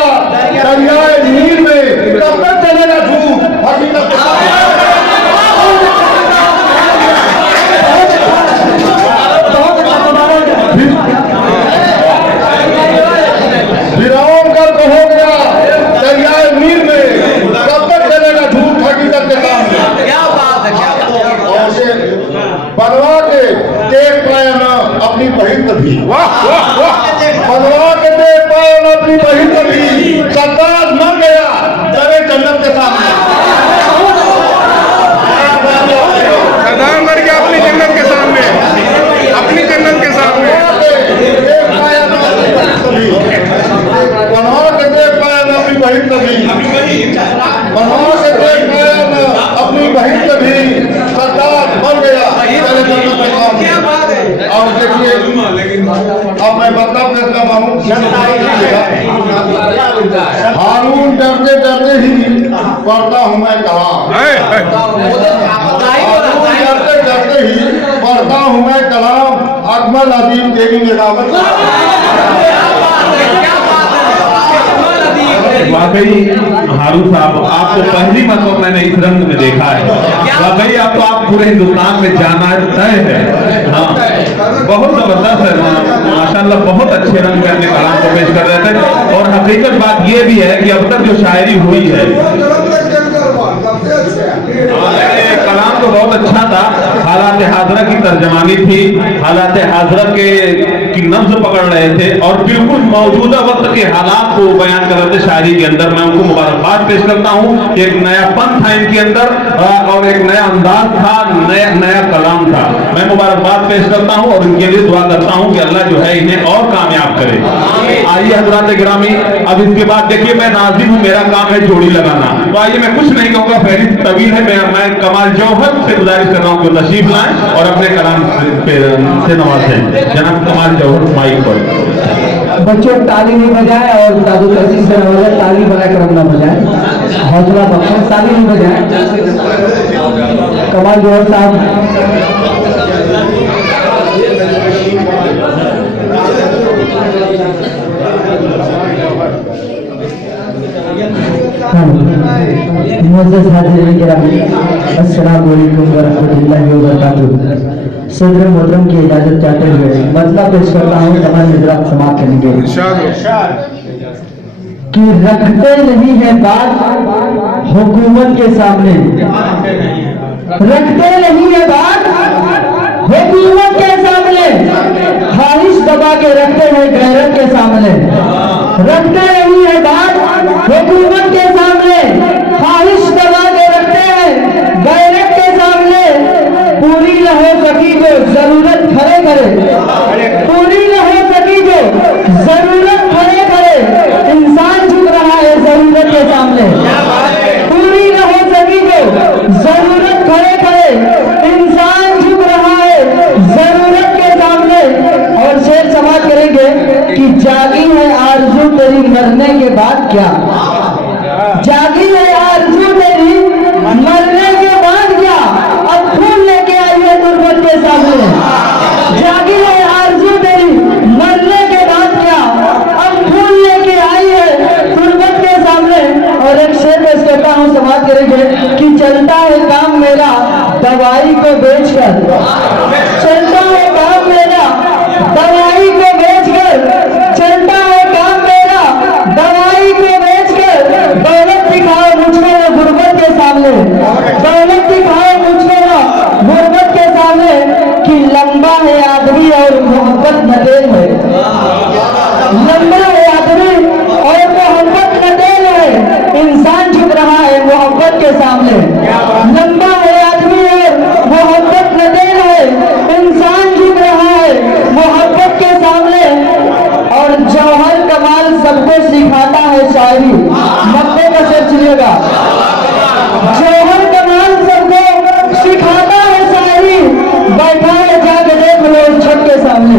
दरियाए नील में। कब तक चलेगा झूठ हकीकत के साथ? फिरौन गर्व हो गया दरियाए नील में। कब तक चलेगा झूठ हकीकत के सामने? क्या बात है, क्या बात है। बनवा के देख पाया ना अपनी बहन कभी, बनवा के देख पाया ना अपनी बहन कभी। सरकार मर गया चले जन्नत के सामने। सरदार मर गया अपनी जन्नत के सामने, अपनी जन्नत के सामने। देख पाया ना अपनी बहन कभी, बनवा के देख पाया ना अपनी बहन कभी, बनवा के देख पाया ना अपनी बहन कभी। सरकार मर गया चले जन्नत के सामने। और देखिए, अब मैं मतलब पेश कर रहा हूँ। हारून डरते डरते ही पढ़ता हूँ मैं कलाम, हारून डरते डरते ही पढ़ता हूँ मैं कलाम। अकमल अदीब तेरी निगावत। वाकई हारून साहब, आपको पहली मरतबा मैंने इस रंग में देखा है। वाकई आप तो आप पूरे हिंदुस्तान में जाना तय है। हाँ, बहुत जबरदस्त है माशाल्लाह, बहुत अच्छे रंग में अपने कलाम को पेश कर रहे थे। और हकीकत बात ये भी है कि अब तक जो शायरी हुई है, कलाम तो बहुत अच्छा था। हालात हाजरा की तर्जमानी थी, हालात हाजरा की नब्ज पकड़ रहे थे और बिल्कुल मौजूदा वक्त के हालात को बयान कर रहे थे शायरी के अंदर। मैं उनको मुबारकबाद पेश करता हूँ। एक नया फन था इनके अंदर और एक नया अंदाज था, नया कलाम था। मैं मुबारकबाद पेश करता हूँ और इनके लिए दुआ करता हूँ कि अल्लाह जो है इन्हें और कामयाब करे। आइए हज़रात गिरामी, अब इसके बाद देखिए, मैं नाज़िम हूँ, मेरा काम है जोड़ी लगाना। तो आइए, मैं कुछ नहीं कहूँगा, फहरिस्त तवील है। मैं कमाल जौहर से गुजारिश कर रहा हूँ कि तशरीफ लाएं और अपने कलाम से नवाजें। जनाब कमाल जौहर माइक पर। बच्चों ताली नहीं बजाए और दादू तहसील से नवाजा ताली बनाकर हम ना बजाए, हौसला बख्शें, ताली नहीं बजाए। कमाल जौहर साहब मुझसे अस्सलाम वालेकुम वरहमतुल्लाहि वबरकातुहू। सदर मोहतरम की इजाजत चाहते हुए मतलब पेश करता हूँ, तमाम हज़रात समाप्त करेंगे कि रखते नहीं है बात हुकूमत के सामने, रखते नहीं है बात हुकूमत के सामने, ख्वाहिश दबा के रखते हैं गैरत के सामने, रखते नहीं है बात हुकूमत के सामने, ख्वाहिश दबा के रखते हैं गैरत के सामने। पूरी न हो सकी जो जरूरत खड़े करे, पूरी न हो सकी जो जरूरत खड़े करे, इंसान झुक रहा है जरूरत के सामने। पूरी न हो सकी जो जरूरत खड़े करे, इंसान झुक रहा है जरूरत के सामने। और शेर समाप्त करेंगे कि जागी है आरज़ू तेरी मरने के बाद क्या, जागी है आरज़ू तेरी मरने के बाद क्या, अब फूल लेके आई है तुर्बत के सामने। जागी है आरज़ू तेरी मरने के बाद क्या, अब फूल लेके आई है तुर्बत के सामने। और एक शेर पेश करता हूँ, समाप्त करेंगे कि चलता है काम मेरा दवाई को बेचकर, चलता है काम मेरा दवाई को बेचकर, चलता है काम मेरा दवाई को बेचकर। दौलत दिखाओ मुझको ना गुर्बत के सामने, दौलत दिखाओ मुझको ना गुर्बत के सामने। कि लंबा है आदमी और मोहब्बत नदेल है, लंबा है आदमी और मोहब्बत नदेल है, इंसान झुक रहा है मोहब्बत के सामने। लंबा है आदमी और मोहब्बत नदेल है, इंसान झुक रहा है मोहब्बत के सामने। और जौहर कमाल सबको सिखाता है शायरी, मक्के का शेर सुनिएगा। जौहर कमाल सबको सिखाता है शायरी, बैठा है जाके देख लो छत के सामने,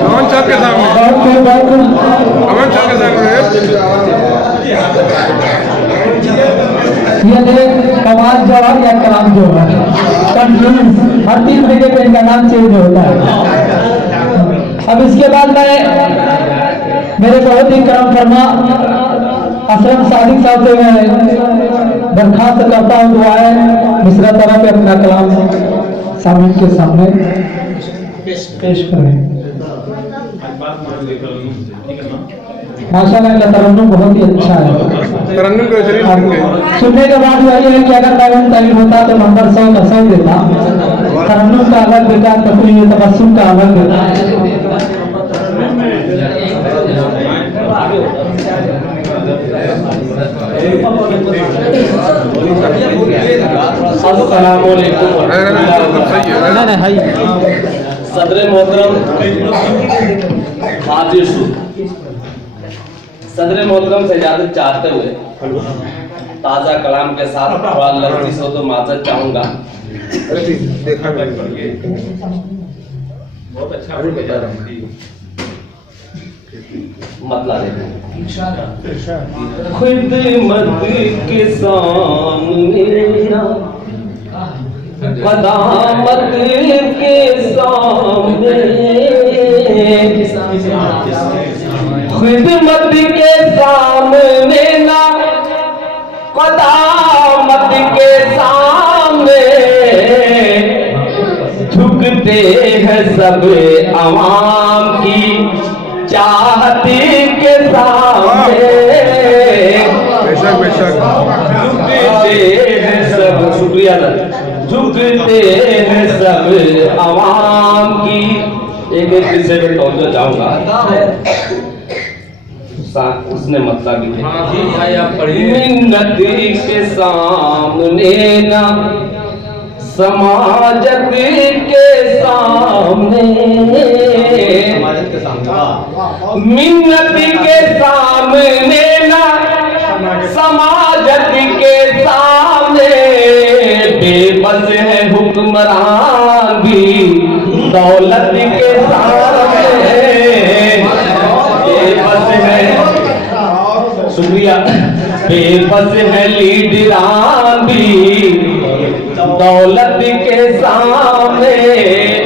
अमन छत के सामने, अमन छत के सामने। ये देख कमाल जौहर या कलाम जौहर, कंफ्यूज, हर 3 महीने पे इनका नाम चेंज होता है। अब इसके बाद मैं मेरे बहुत ही करम फरमा असलम सादिक साहब से मैं दरखास्त करता हूँ दुआएं मिसरा तरह पे अपना कलाम सामने के सामने पेश करें। माशाल्लाह इनका तरन्नुम बहुत ही अच्छा है। तरन्नुम के शरीर सुनने के बाद वही है कि अगर तालीम होता तो नंबर 100 का 100 देता, तरन्नुम का अलग देता, तकरीर तबस्सुम का अलग देता। सदर मोहतरम हाजिर सदर मोहतरम से इजाजत चाहते हुए ताजा कलाम के साथ थोड़ा लफ्ज़ी हो तो माजरत चाहूंगा। बहुत अच्छा बता रहा हूँ, मतलब खिदमत के सामने कदामत के सामने, खिदमत के सामने ना कदामत के सामने, झुकते हैं सब अवाम की चाहती के सामने। झुकते हैं सब, शुक्रिया सर, झुकते हैं सब अवाम की। एक किस्से में तवज्जो चाहूंगा, उसने मतलब मिन्नत के सामने ना समाजत के सामने, मिन्नत के सामने ना समाजत के सामने, बेबस है हुक्मरान भी दौलत के सामने, बेबस है, शुक्रिया, बेबस है लीडरान भी दौलत के सामने।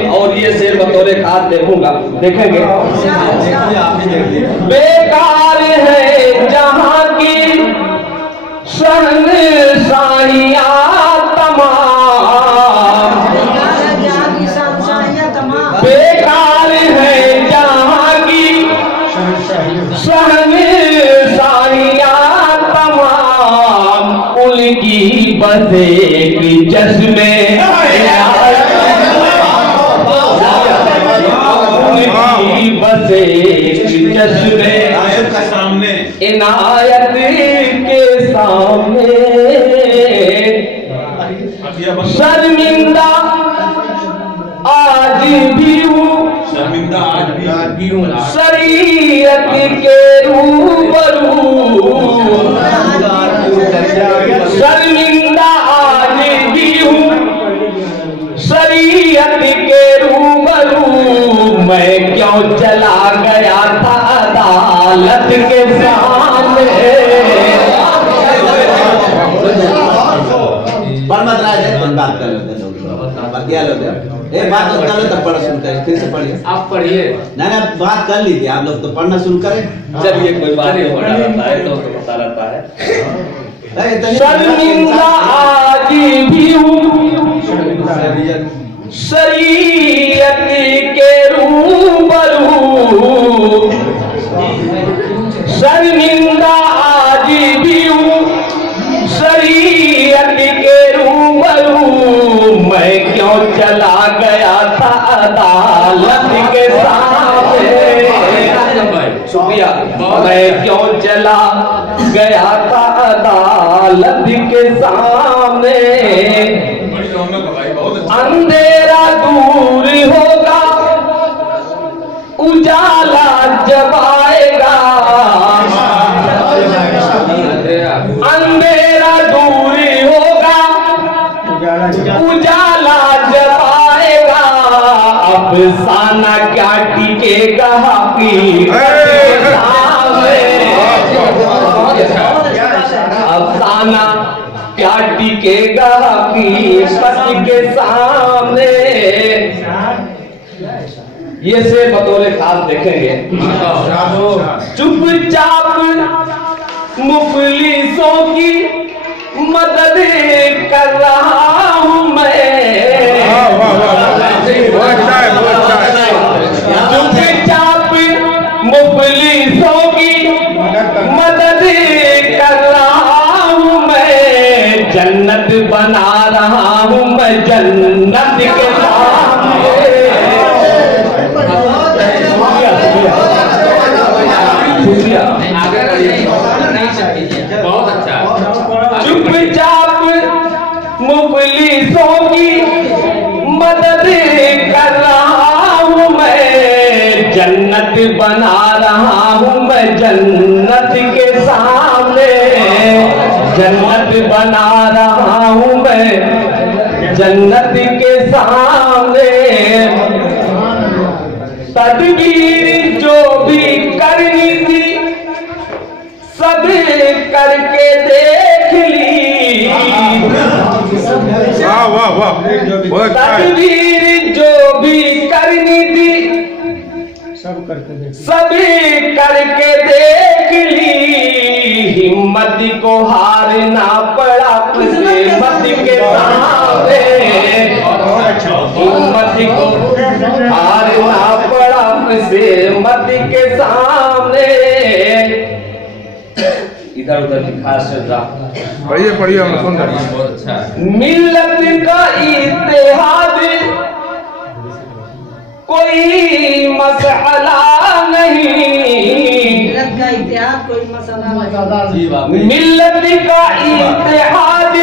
और ये शेर बतौर खास देखूंगा, देखेंगे। बेकार है जहां की शहनशाहियां तमाम, बेकार है जहाँ की शहंशाहियाँ तमाम, उनकी बस एक चश्मे बस एक चश्मे इनायत के सामने शर्मिंदा आज भी हूँ, शरीयत के रूबरू, शर्मिंदा आज भी हूँ, शरीयत के रूबरू, मैं क्यों चला गया था अदालत के सामने। मत राज बात कर लेते बतिया लो एक बात तो कर लो तब पढ़ना शुरू करें, फिर से पढ़िए। आप पढ़िए ना बात कर लीजिए आप लोग, तो पढ़ना शुरू करें। चलिए कोई बात नहीं, पढ़ा रहता है तो पता रहता है। शर्मिंदा आज भी हूँ, शरीयत के रूबरू, शर्मिंदा आज भी हूँ, शरीयत के रूबरू, मैं क्यों चला गया था अदालत के सामने। शुक्रिया। मैं क्यों चला गया था अदालत के सामने। अंधेरा दूर होगा, उजाला जब आएगा, अंधेरा दूर होगा, उजाला जब आएगा, अफसाना क्या टिकेगा अफसाना क्या टिकेगा हकीकत के सामने। ये से बतौले खास देखेंगे। चुपचाप मुफलिसों की मदद कर रहा हूँ मैं, चुपचाप मुफलिसों की मदद कर रहा हूँ मैं, जन्नत बना रहा हूँ मैं जन्नत के सामने। बहुत अच्छा। चुपचाप मुफलिसों की मदद कर रहा हूँ मैं, जन्नत बना रहा हूँ मैं जन्नत के सामने, जन्नत बना रहा हूँ मैं जन्नत के सामने। तदबीर जो भी करनी थी सब करके देख ली, तदबीर जो भी करनी थी सब करके देख ली, हिम्मत को हारना पड़ा हिम्मत के सामने, हिम्मत को हारना पड़ा हिम्मत के सामने। इधर उधर की खास पढ़िए पढ़िए हम सुन रहे हैं। बहुत अच्छा। मिल्लत का इत्तेहाद कोई मसला नहीं, मिल्लत का इत्तेहाद कोई मसला नहीं, मिल्लत का इत्तेहाद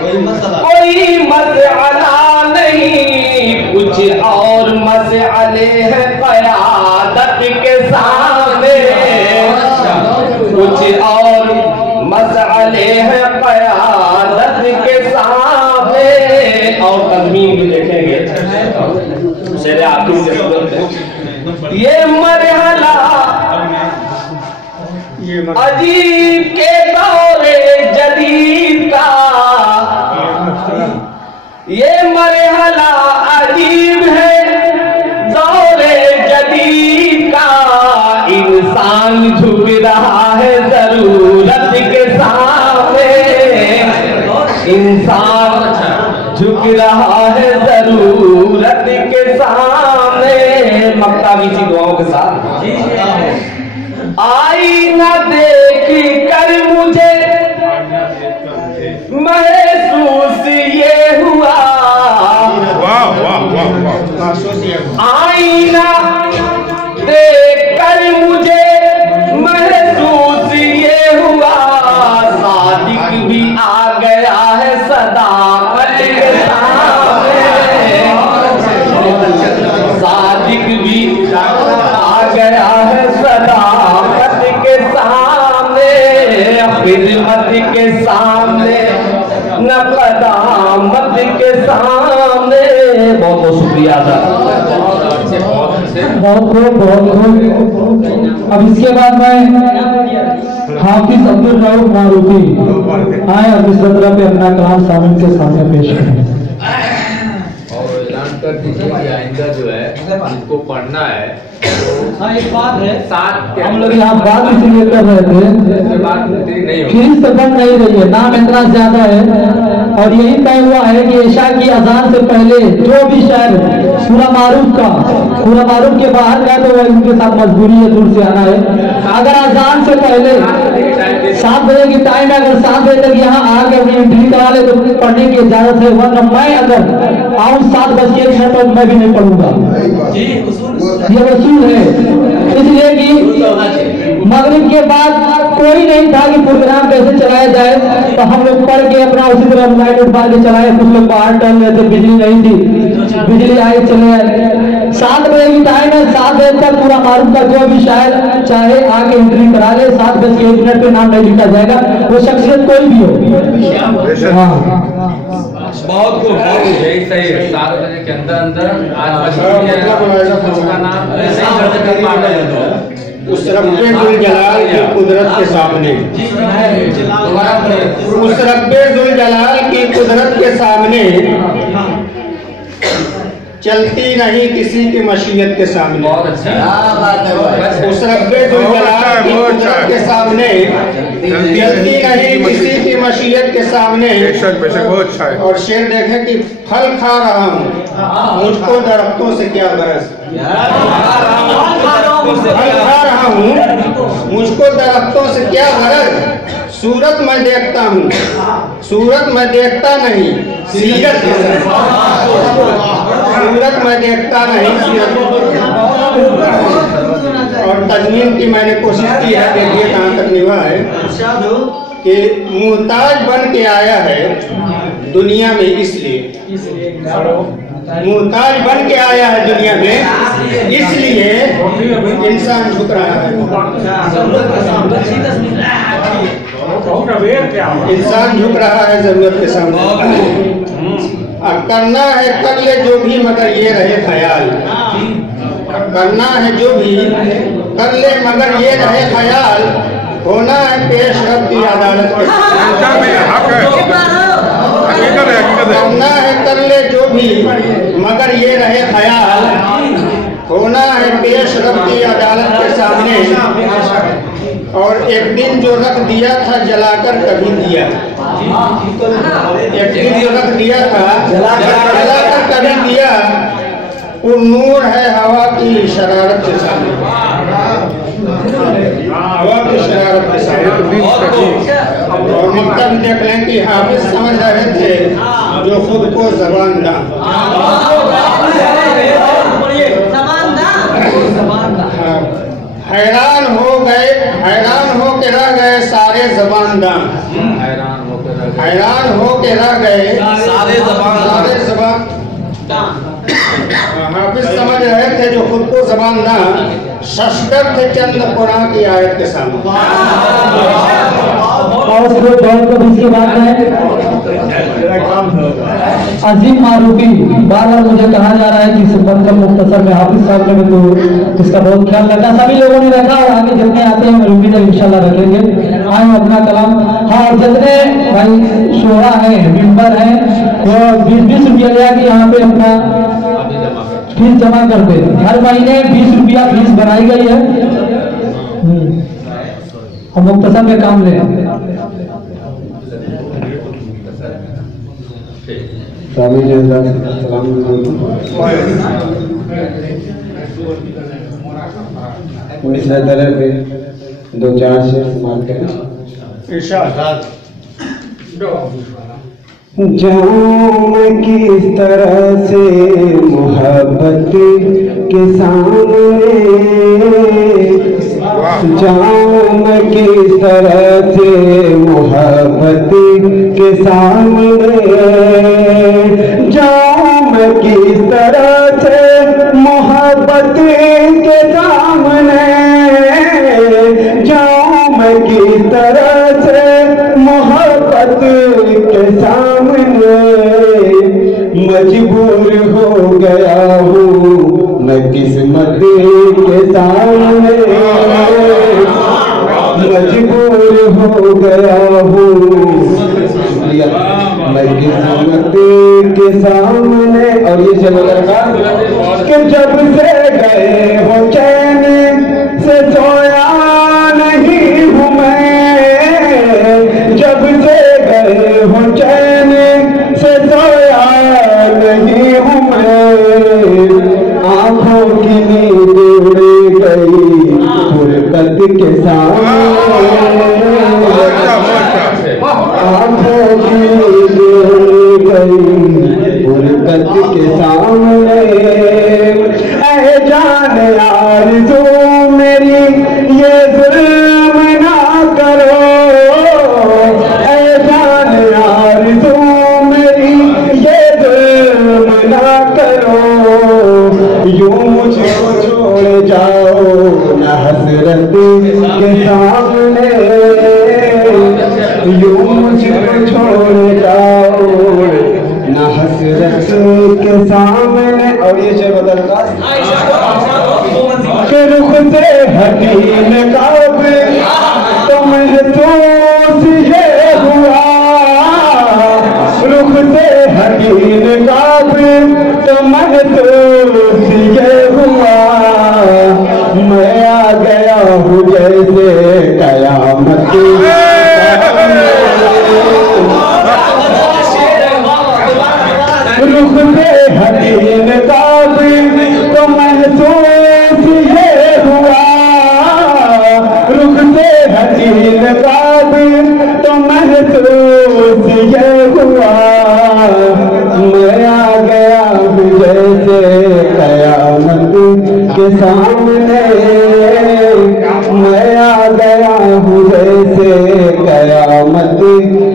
कोई मसला नहीं, कुछ और मसले हैं क़यादत के सामने, कुछ और मसले हैं क़यादत के सामने। और तज़मीन भी देखेंगे, शेर आखिरी के सूरत में ये मरहला अजीब के दौरे जदीद का, ये मरहला अजीब है दौरे जदीद का, इंसान झुक रहा है जरूरत के सामने, इंसान झुक रहा है जरूरत के सामने। मक्ता मीठी दुआओं के साथ आईना देख कर मुझे महसूस ये हुआ, आईना देख कर मुझे महसूस ये हुआ, सादिक भी आ गया है सदाकत के सामने, सादिक भी आ गया है सदाकत के सामने, खिदमत के सामने न कदामत के सामने। बहुत बहुत शुक्रिया बहुत खूब। अब इसके बाद मैं हाफिज अब्दुल रऊफ मारूफी आए अब इस सत्र पे अपना कलाम सामने के सामने पेश करें। और ऐलान कर दीजिए कि आइंदा जो है इसको पढ़ना है। हाँ एक बात है, साथ हम लोग यहाँ बात इसलिए कर रहे थे, फीस तो बन नहीं रही है, नाम इतना ज्यादा है और यही तय हुआ है कि ईशा की अजान से पहले जो भी शहर पूरा मारूफ के बाहर गए तो उनके साथ मजबूरी है, दूर से आना है। अगर अजान से पहले 7 बजे की टाइम है, अगर 7 बजे तक यहाँ आके अपनी एंट्री करा ले तो पढ़ने की इजाजत है, वरना मैं अगर आऊँ 7:01 तो मैं भी नहीं पढ़ूंगा। ये वसूल है, इसलिए कि मगरिब के बाद कोई नहीं था कि प्रोग्राम कैसे चलाया जाए, तो हम लोग पढ़ के अपना उसी तरह लाइट उठा के चलाए। कुछ लोग बाहर टहल रहे थे, बिजली नहीं थी, बिजली आई चले आए। 7 बजे की टाइम है, 7 बजे तक पूरा मारूफ का जो भी शायर चाहे आके एंट्री करा ले, 7:01 पे नाम नहीं लिखा जाएगा, वो शख्सियत कोई भी हो। हाँ बहुत खूब, यही सही है। 7 बजे के अंदर उसका नाम उस रब्बे जुल जलाल की कुदरत के सामने, उस रब्बे जुल जलाल की कुदरत के सामने चलती नहीं किसी की मशीयत के सामने। बहुत अच्छा। उस रब्बे जुल जलाल की कुदरत के सामने चलती नहीं किसी की मशीयत के सामने। और शेर देखें कि फल खा रहा हूँ, मुझको दरख्तों से क्या गरज, फल खा रहा हूँ मुझको दरख्तों से क्या गरज। सूरत मैं देखता हूँ, सूरत मैं देखता नहीं सीरत, सूरत मैं देखता नहीं सीरत। और तजमीन की मैंने कोशिश की है, देखिए कहाँ तक निभा है कि मुहताज बन के आया है दुनिया में, इसलिए मुहताज बन के आया है दुनिया में, इसलिए इंसान झुक रहा है, इंसान झुक रहा है जरूरत के सामने। करना है कर ले जो भी मगर ये रहे ख्याल, करना है जो भी कर ले मगर ये रहे ख्याल, होना है पेश रब की अदालत के, करना है कर ले जो भी मगर ये रहे ख्याल, होना है पेश रब की अदालत के सामने। और एक दिन जो रख दिया था जलाकर कभी दिया, एक दिन जो रख दिया था जलाकर कभी दिया, वो नूर है हवा की शरारत के सामने, हवा की शरारत के सामने। और मकतब देख लें कि हाफिज समझ रहे थे जो खुद को जबान दा, हैरान हो गए, हैरान हो के रह गए सारे जबानदान, हैरान हो के रह गए सारे जबान। हाफिज समझ रहे थे जो खुद को जबानदान, शशकर थे चंद कुरान की आयत के सामने। और इसके बाद में अजीम मारूफी, बार बार मुझे कहा जा रहा है कि सुबह मुख्तसर में हाफिज साहब ने तो इसका बहुत ख्याल रखा, सभी लोगों ने रखा और आगे जितने आते हैं उम्मीद है इंशाल्लाह रखेंगे। आए अपना कलाम। हाँ, और जितने भाई शोरा हैं, मेंबर हैं, वो 20-20 रुपया लिया कि यहाँ पे अपना फीस जमा कर दे। हर महीने 20 रुपया फीस बनाई गई है, हम मुख्तसर में काम ले। स्वामी जी सलाम इस तरह पे 2-4 शेर मारते हैं। जाऊं मैं किस तरह से मोहब्बत के सामने, जाऊं मैं किस तरह से मोहब्बत के सामने, जाऊं मैं किस तरह से मोहब्बत के सामने, जाऊं मैं किस तरह से मोहब्बत के सामने, मजबूर हो गया हूँ मैं किस्मत के सामने, मजबूर हो गया हूँ मैं किस्मत के सामने। और ये चलो लड़का कि जब से गए हो चैन से सोया नहीं हूँ मैं, जब से गए हो चैन से सोया नहीं हूँ मैं, आँखों की नींद उड़ गई फुरकत के सामने, आँखों की नींद उड़ गई फुरकत के सामने। ऐ जान आरज़ू मेरी ये जुल्म ना करो, ऐ जान आरज़ू मेरी ये जुल्म ना करो, यूं मुझको छोड़ जाओ न हसरत के सामने, यूं मुझको छोड़ जाओ न हसरत के सामने। और ये जय बदलता के रुख से हटी नकाब तो महसूस ये हुआ, रुख से हटी नकाब तो महसूस ये हुआ, मैं आ गया हूँ जैसे कयामत के रुख से हटी नकाब तो महसूस ये हुआ, रुख से हटी नकाब तो महसूस ये हुआ, मैं आ गया हूँ जैसे कयामत के सामने, मैं आ गया हूँ जैसे कयामत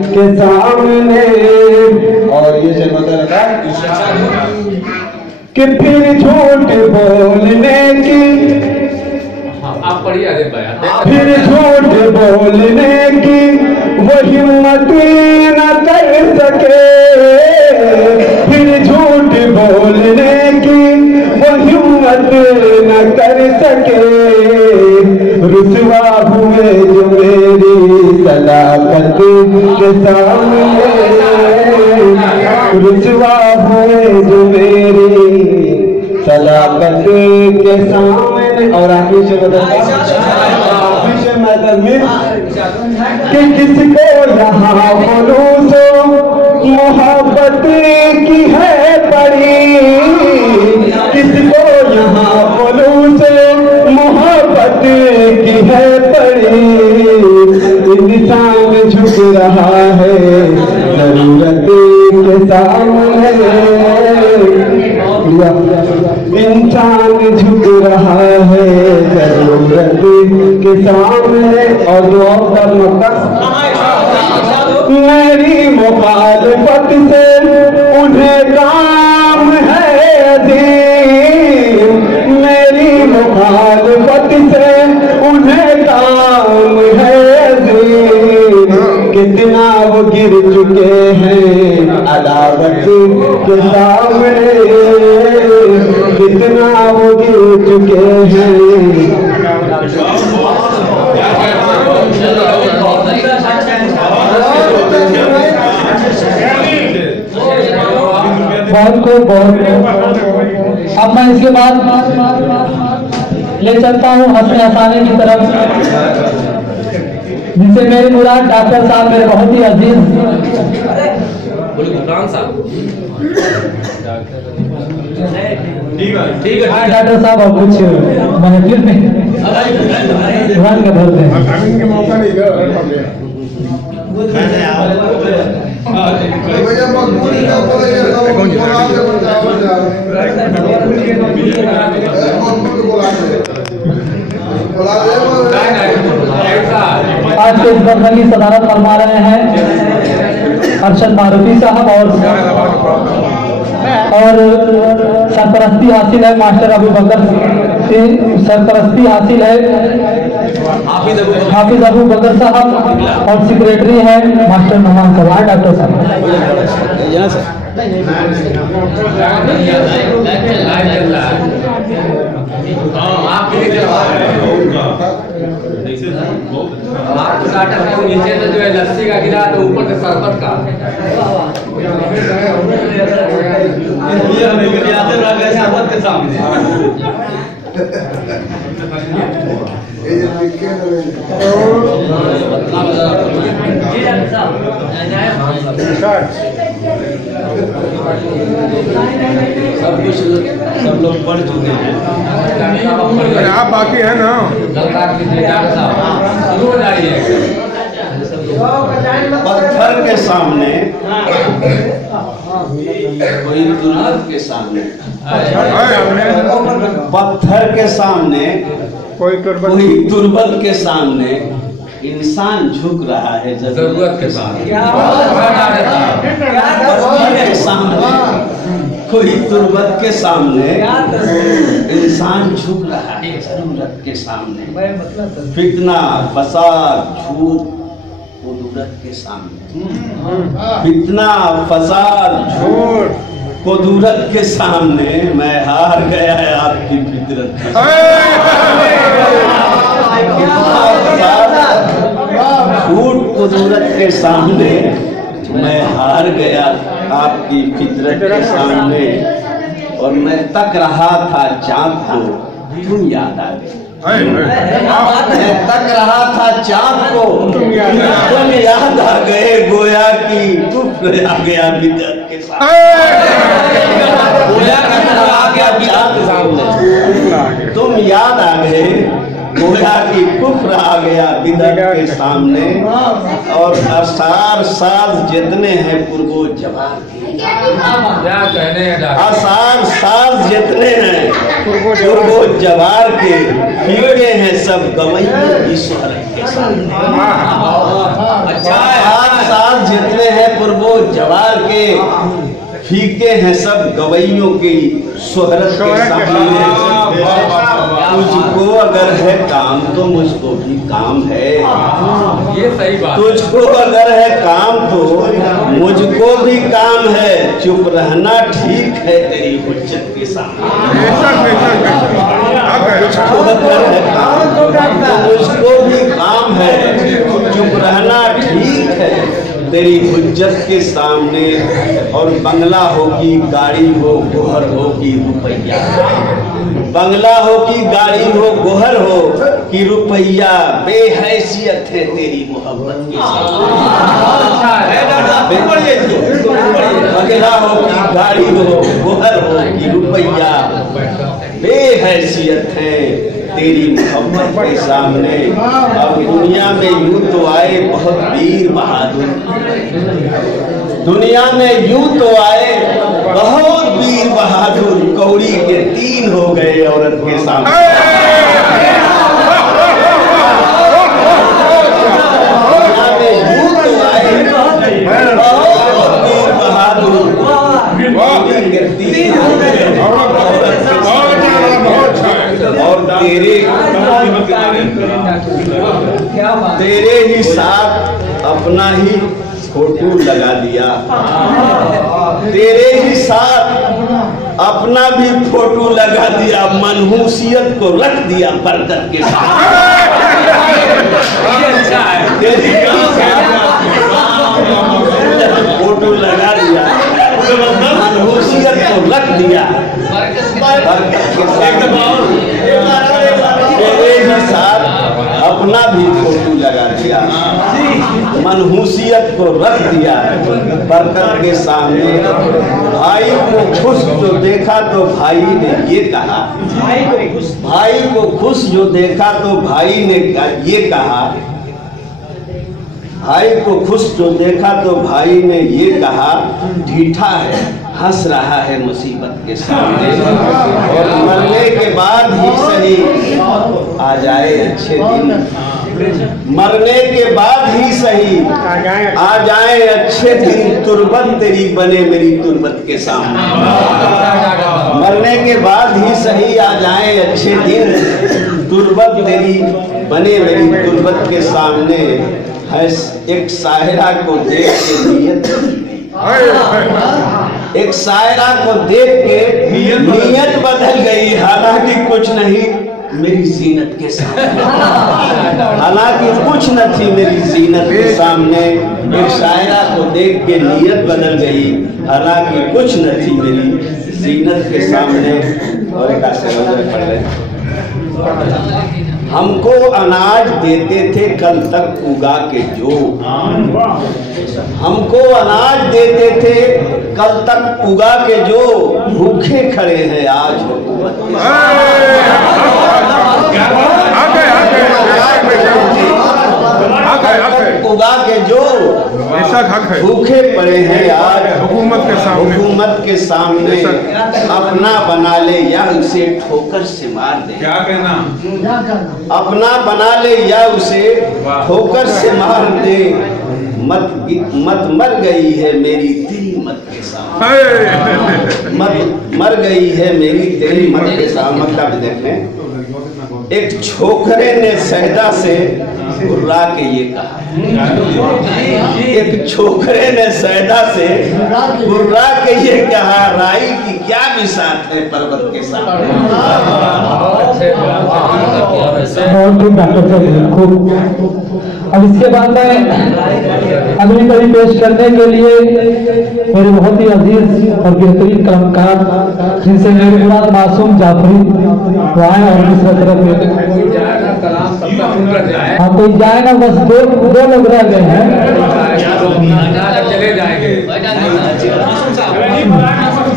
के सामने। और ये चलता कि फिर झूठ बोलने की, आप पढ़िए अरे भैया, फिर झूठ बोलने की वो हिम्मत न कर सके, फिर झूठ बोलने की वो हिम्मत न कर सके, रुसवा हुए जो मेरी सदाकत के सामने, रुसवा हुए जो मेरी सदाकत के सामने। और आगे से कि किसको यहाँ खुलूसो मोहब्बत की है पड़ी, किसको यहाँ खुलूसो मोहब्बत की है पड़ी, इंसान झुक रहा है जरूरत के सामने, इंसान झुक रहा है जरूरत के सामने। और जो पर मेरी मुखालफत से उन्हें काम है अजीम, मेरी मुखालफत से उन्हें काम है अजीम, कितना वो गिर चुके हैं अदावत के सामने, कितना वो गिर चुके हैं। बहुत को बहुत। अब मैं इसके बाद ले चलता हूँ हंसने हंसाने की तरफ, जिनसे मेरे मुराद डॉक्टर साहब मेरे बहुत ही अजीज बोले गुफरान साहब ठीक है डॉक्टर साहब और कुछ महफिल में ध्यान का धरते हैं मौका नहीं दे आज के इस बंधन की सदारत फरमा रहे हैं अरशद मारूफी साहब और सरपरस्ती हासिल है मास्टर अबू बकर से, सरपरस्ती हासिल है हाफिज अबू बकर साहब और सेक्रेटरी है मास्टर नमान साहब। डॉक्टर साहब नीचे से जो है लस्सी का गिरा तो ऊपर से शरबत का शरबत के सामने सब कुछ सब लोग पढ़ चुके हैं। आप बाकी है ना पत्थर के सामने कोई दुर्लभ के सामने पत्थर के सामने कोई दुर्बल के सामने इंसान झुक रहा है जरूरत के सामने। के सामने कोई तुर्बत के सामने इंसान झुक रहा है जरूरत के सामने। फितना फसाद झूठ कुदरत के सामने। फितना फसाद झूठ कुदरत के सामने मैं हार गया है आपकी फितरत के झूठ कुदरत के सामने मैं हार गया आपकी फितरत के सामने। और मैं तक रहा था चाँद को तुम याद आ गए। मैं तक रहा था चाँद को तुम याद आ गए। गोया की कुफ्र आ गया बिदअत के सामने। गोया की कुफ्र आ गया बिदअत के सामने। तुम याद आ गए। गोया की कुफ्र आ गया बिदअत के सामने। और असार साज जितने हैं पूर्वो जवार के आसार साज जितने हैं पूर्वो जवार के फीके हैं सब गवैयों की शोहरत के सामने। आसार साज जितने हैं पूर्वो जवार के फीके हैं सब गवैयों की शोहरत के सामने। तुझको अगर है काम तो मुझको भी काम है। ये सही बात। तुझको अगर है काम तो मुझको भी काम है। चुप रहना ठीक है तेरी हुज्जत के सामने। तुझको अगर है काम तो मुझको भी काम है। चुप रहना ठीक है तेरी हुज्जत के सामने। और बंगला हो कि गाड़ी हो गोहर हो कि रुपया। बंगला हो कि गाड़ी हो गोहर हो कि रुपया बेहैसियत है तेरी मोहब्बत की। बंगला हो कि गाड़ी हो गोहर हो कि रुपया बेहैसियत है तेरी मोहब्बत के सामने। अब दुनिया में यूं तो आए बहुत वीर बहादुर। दुनिया में यूं तो आए बहुत वीर बहादुर। कौड़ी के 3 हो गए औरत के सामने। दुनिया में यूं तो आए बहुत वीर बहादुर। कौड़ी के 3 हो गए औरत के सामने। और तेरे ही साथ अपना ही फोटो लगा दिया। तेरे ही साथ अपना भी फोटो लगा दिया। मनहूसियत को रख दिया बरकत के साथ। फोटो लगा दिया मनहूसियत को रख दिया बरकत के साथ। तेरे ही साथ अपना भी फोटो लगा दिया, मनहूसियत को रख दिया बरकत के सामने। भाई को खुश जो देखा तो भाई ने ये कहा, भाई को खुश जो देखा तो भाई ने ये कहा, भाई को खुश जो देखा तो भाई ने ये कहा, ढीठा है हंस रहा है मुसीबत के सामने, और मरने के बाद ही सही आ जाए अच्छे दिन, मरने के बाद ही सही आ जाए अच्छे दिन, तुरबत तेरी बने मेरी तुरबत के सामने, मरने के बाद ही सही आ जाए अच्छे दिन, तुरबत तेरी बने मेरी तुरबत के सामने। है एक शायरा को देख के नियत, एक शायरा को देख के नियत बदल गई, हालांकि कुछ नहीं मेरी जीनत के सामने, हालांकि कुछ न थी मेरी जीनत के सामने। एक शायरा को देख के नियत बदल गई, हालांकि कुछ न थी मेरी जीनत के सामने। और एक पढ़ रहे, हमको अनाज देते थे कल तक उगा के जो, हमको अनाज देते थे कल तक उगा के जो, भूखे खड़े हैं आज हुकूमत के उगा के जो, भूखे पड़े हैं आज हुकूमत के सामने, अपना बना ले या उसे ठोकर से मार दे, क्या कहना, अपना बना ले या उसे ठोकर से मार दे, मत मर गई है मेरी तेरी मत के सामने, मत मर गई है मेरी तेरी मत के सामने। मतलब देखें, एक छोकरे ने सहदा से गुर्रा के ये कहा, एक छोकरे ने सहदा से गुर्रा के ये कहा, राई की क्या बिसात है पर्वत के सामने। अब इसके बाद में अगली कड़ी पेश करने के लिए मेरे बहुत ही अजीज और बेहतरीन कलाकार जिनसे मेरे मुराद मासूम जाफरी वो आए और दूसरा तरफ हाँ तो जाएगा, बस दो लोग रह गए हैं, चले जाएंगे।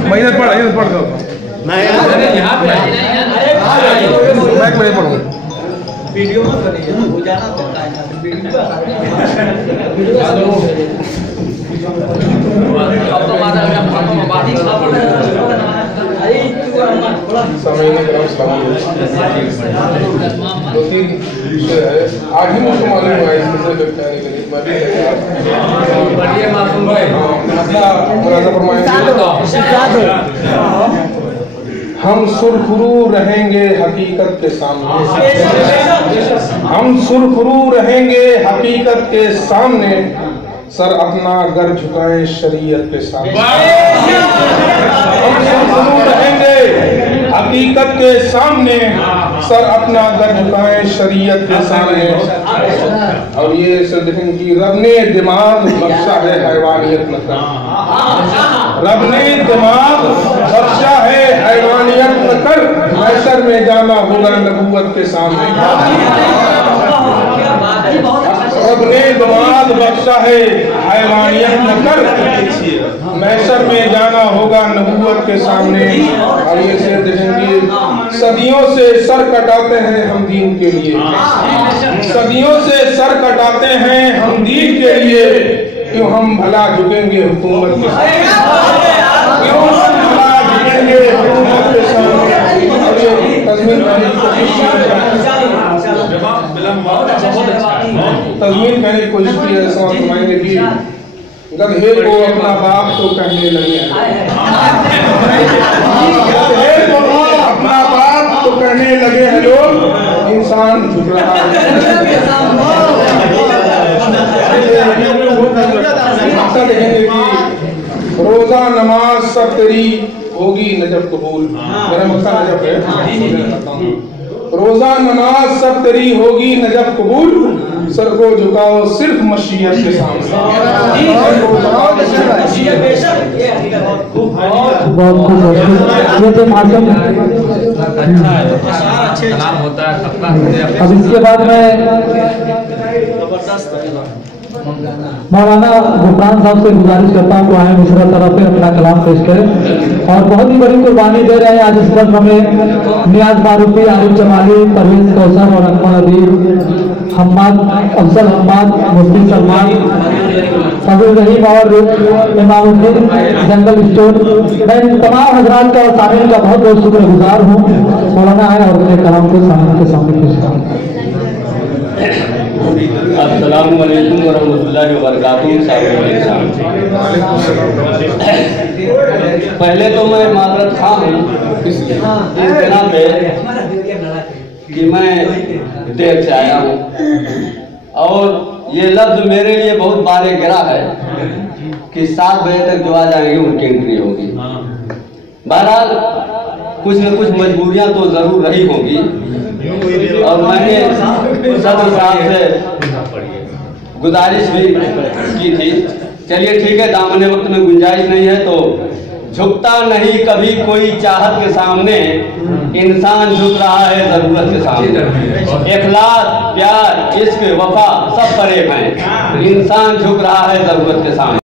मेहनत पढ़ दो, मैं पढ़ूँ वीडियो मत बनिए, हो जाना पड़ता है अब तो माता का बात ही सुना पड़ेगा। समय ने दो तीन विषय है, आज ही मुझे मालूम हुआ इसमें से व्याख्यान के लिए मैं भी बढ़िया मासूम भाई अपना मुरादा फरमाएंगे। हम सुरखरू रहेंगे हकीकत के सामने, हम सुरखरू रहेंगे हकीकत के सामने, सर अपना गर झुकाएं शरीयत के सामने। हम सुरखरू रहेंगे हकीकत के सामने, सर अपना गर झुकाएं शरीयत के सामने। और ये देखें कि रब ने दिमाग बख्शा है हैवानियत न कर, रब ने दिमाग बख्शा है हैवानियत न कर, मैसर में जाना होगा नबूवत के सामने। रब ने दिमाग बख्शा है हैवानियत न कर, मैसर में जाना होगा नबूवत के सामने। और ये से देखेंगे, सदियों से सर कटाते हैं हम दीन के लिए, सदियों से सर कटाते हैं हम दीन के लिए, क्यों हम भला झुकेंगे हुकूमत के सामने, क्यों हम भला झुकेंगे हुकूमत के सामने। तज़मीन कहने की कोशिश की है, समझ फरमाएंगे कि गधे को अपना बाप तो कहने लगे, गधे को अपना बाप तो कहने लगे हैं लोग, इंसान झुक रहा है। देखेंगे कि रोजा नमाज सब तेरी होगी नजब कबूल, मेरा मकसद नजब है, रोजा नमाज सब तेरी होगी नजब कबूल, सर को झुकाओ सिर्फ मशीयत के सामने। ये तो माध्यम होता है सबका। अब इसके बाद में मौलाना गुफरान साहब से गुजारिश करता हूँ आए मिश्रा तरफ पे अपना कलाम पेश करें। और बहुत ही बड़ी कुर्बानी दे रहे हैं आज इस वक्त हमें नियाज फारूकी, आरिफ जमाली, परवेज कौसर और अकमल अदीब, हम्माद अफजल, हम्माद मुफ्ती सलमान, फजल रहीम और इमामुद्दीन जंगल स्टोर। मैं इन तमाम हजरात का और सामिल का बहुत बहुत शुक्रगुजार हूँ। मौलाना आए और अपने कलाम को सामने के सामने पेश करें। अस्सलाम वालेकुम वरहमतुल्लाहि वबरकातुहू। पहले तो मैं माजरत खा हूँ इस बिना पे कि मैं देर से आया हूँ और ये लफ्ज मेरे लिए बहुत बारे गिरा है कि 7 बजे तक जो आ जाएंगे उनकी एंट्री होगी। बहरहाल कुछ न कुछ मजबूरियां तो जरूर रही होंगी और मैंने सदर साहब से गुजारिश भी की थी। चलिए ठीक है, दामने वक्त में गुंजाइश नहीं है तो झुकता नहीं कभी कोई चाहत के सामने, इंसान झुक रहा है जरूरत के सामने। इखलास, प्यार, इश्क, वफा सब परे हैं, इंसान झुक रहा है जरूरत के सामने।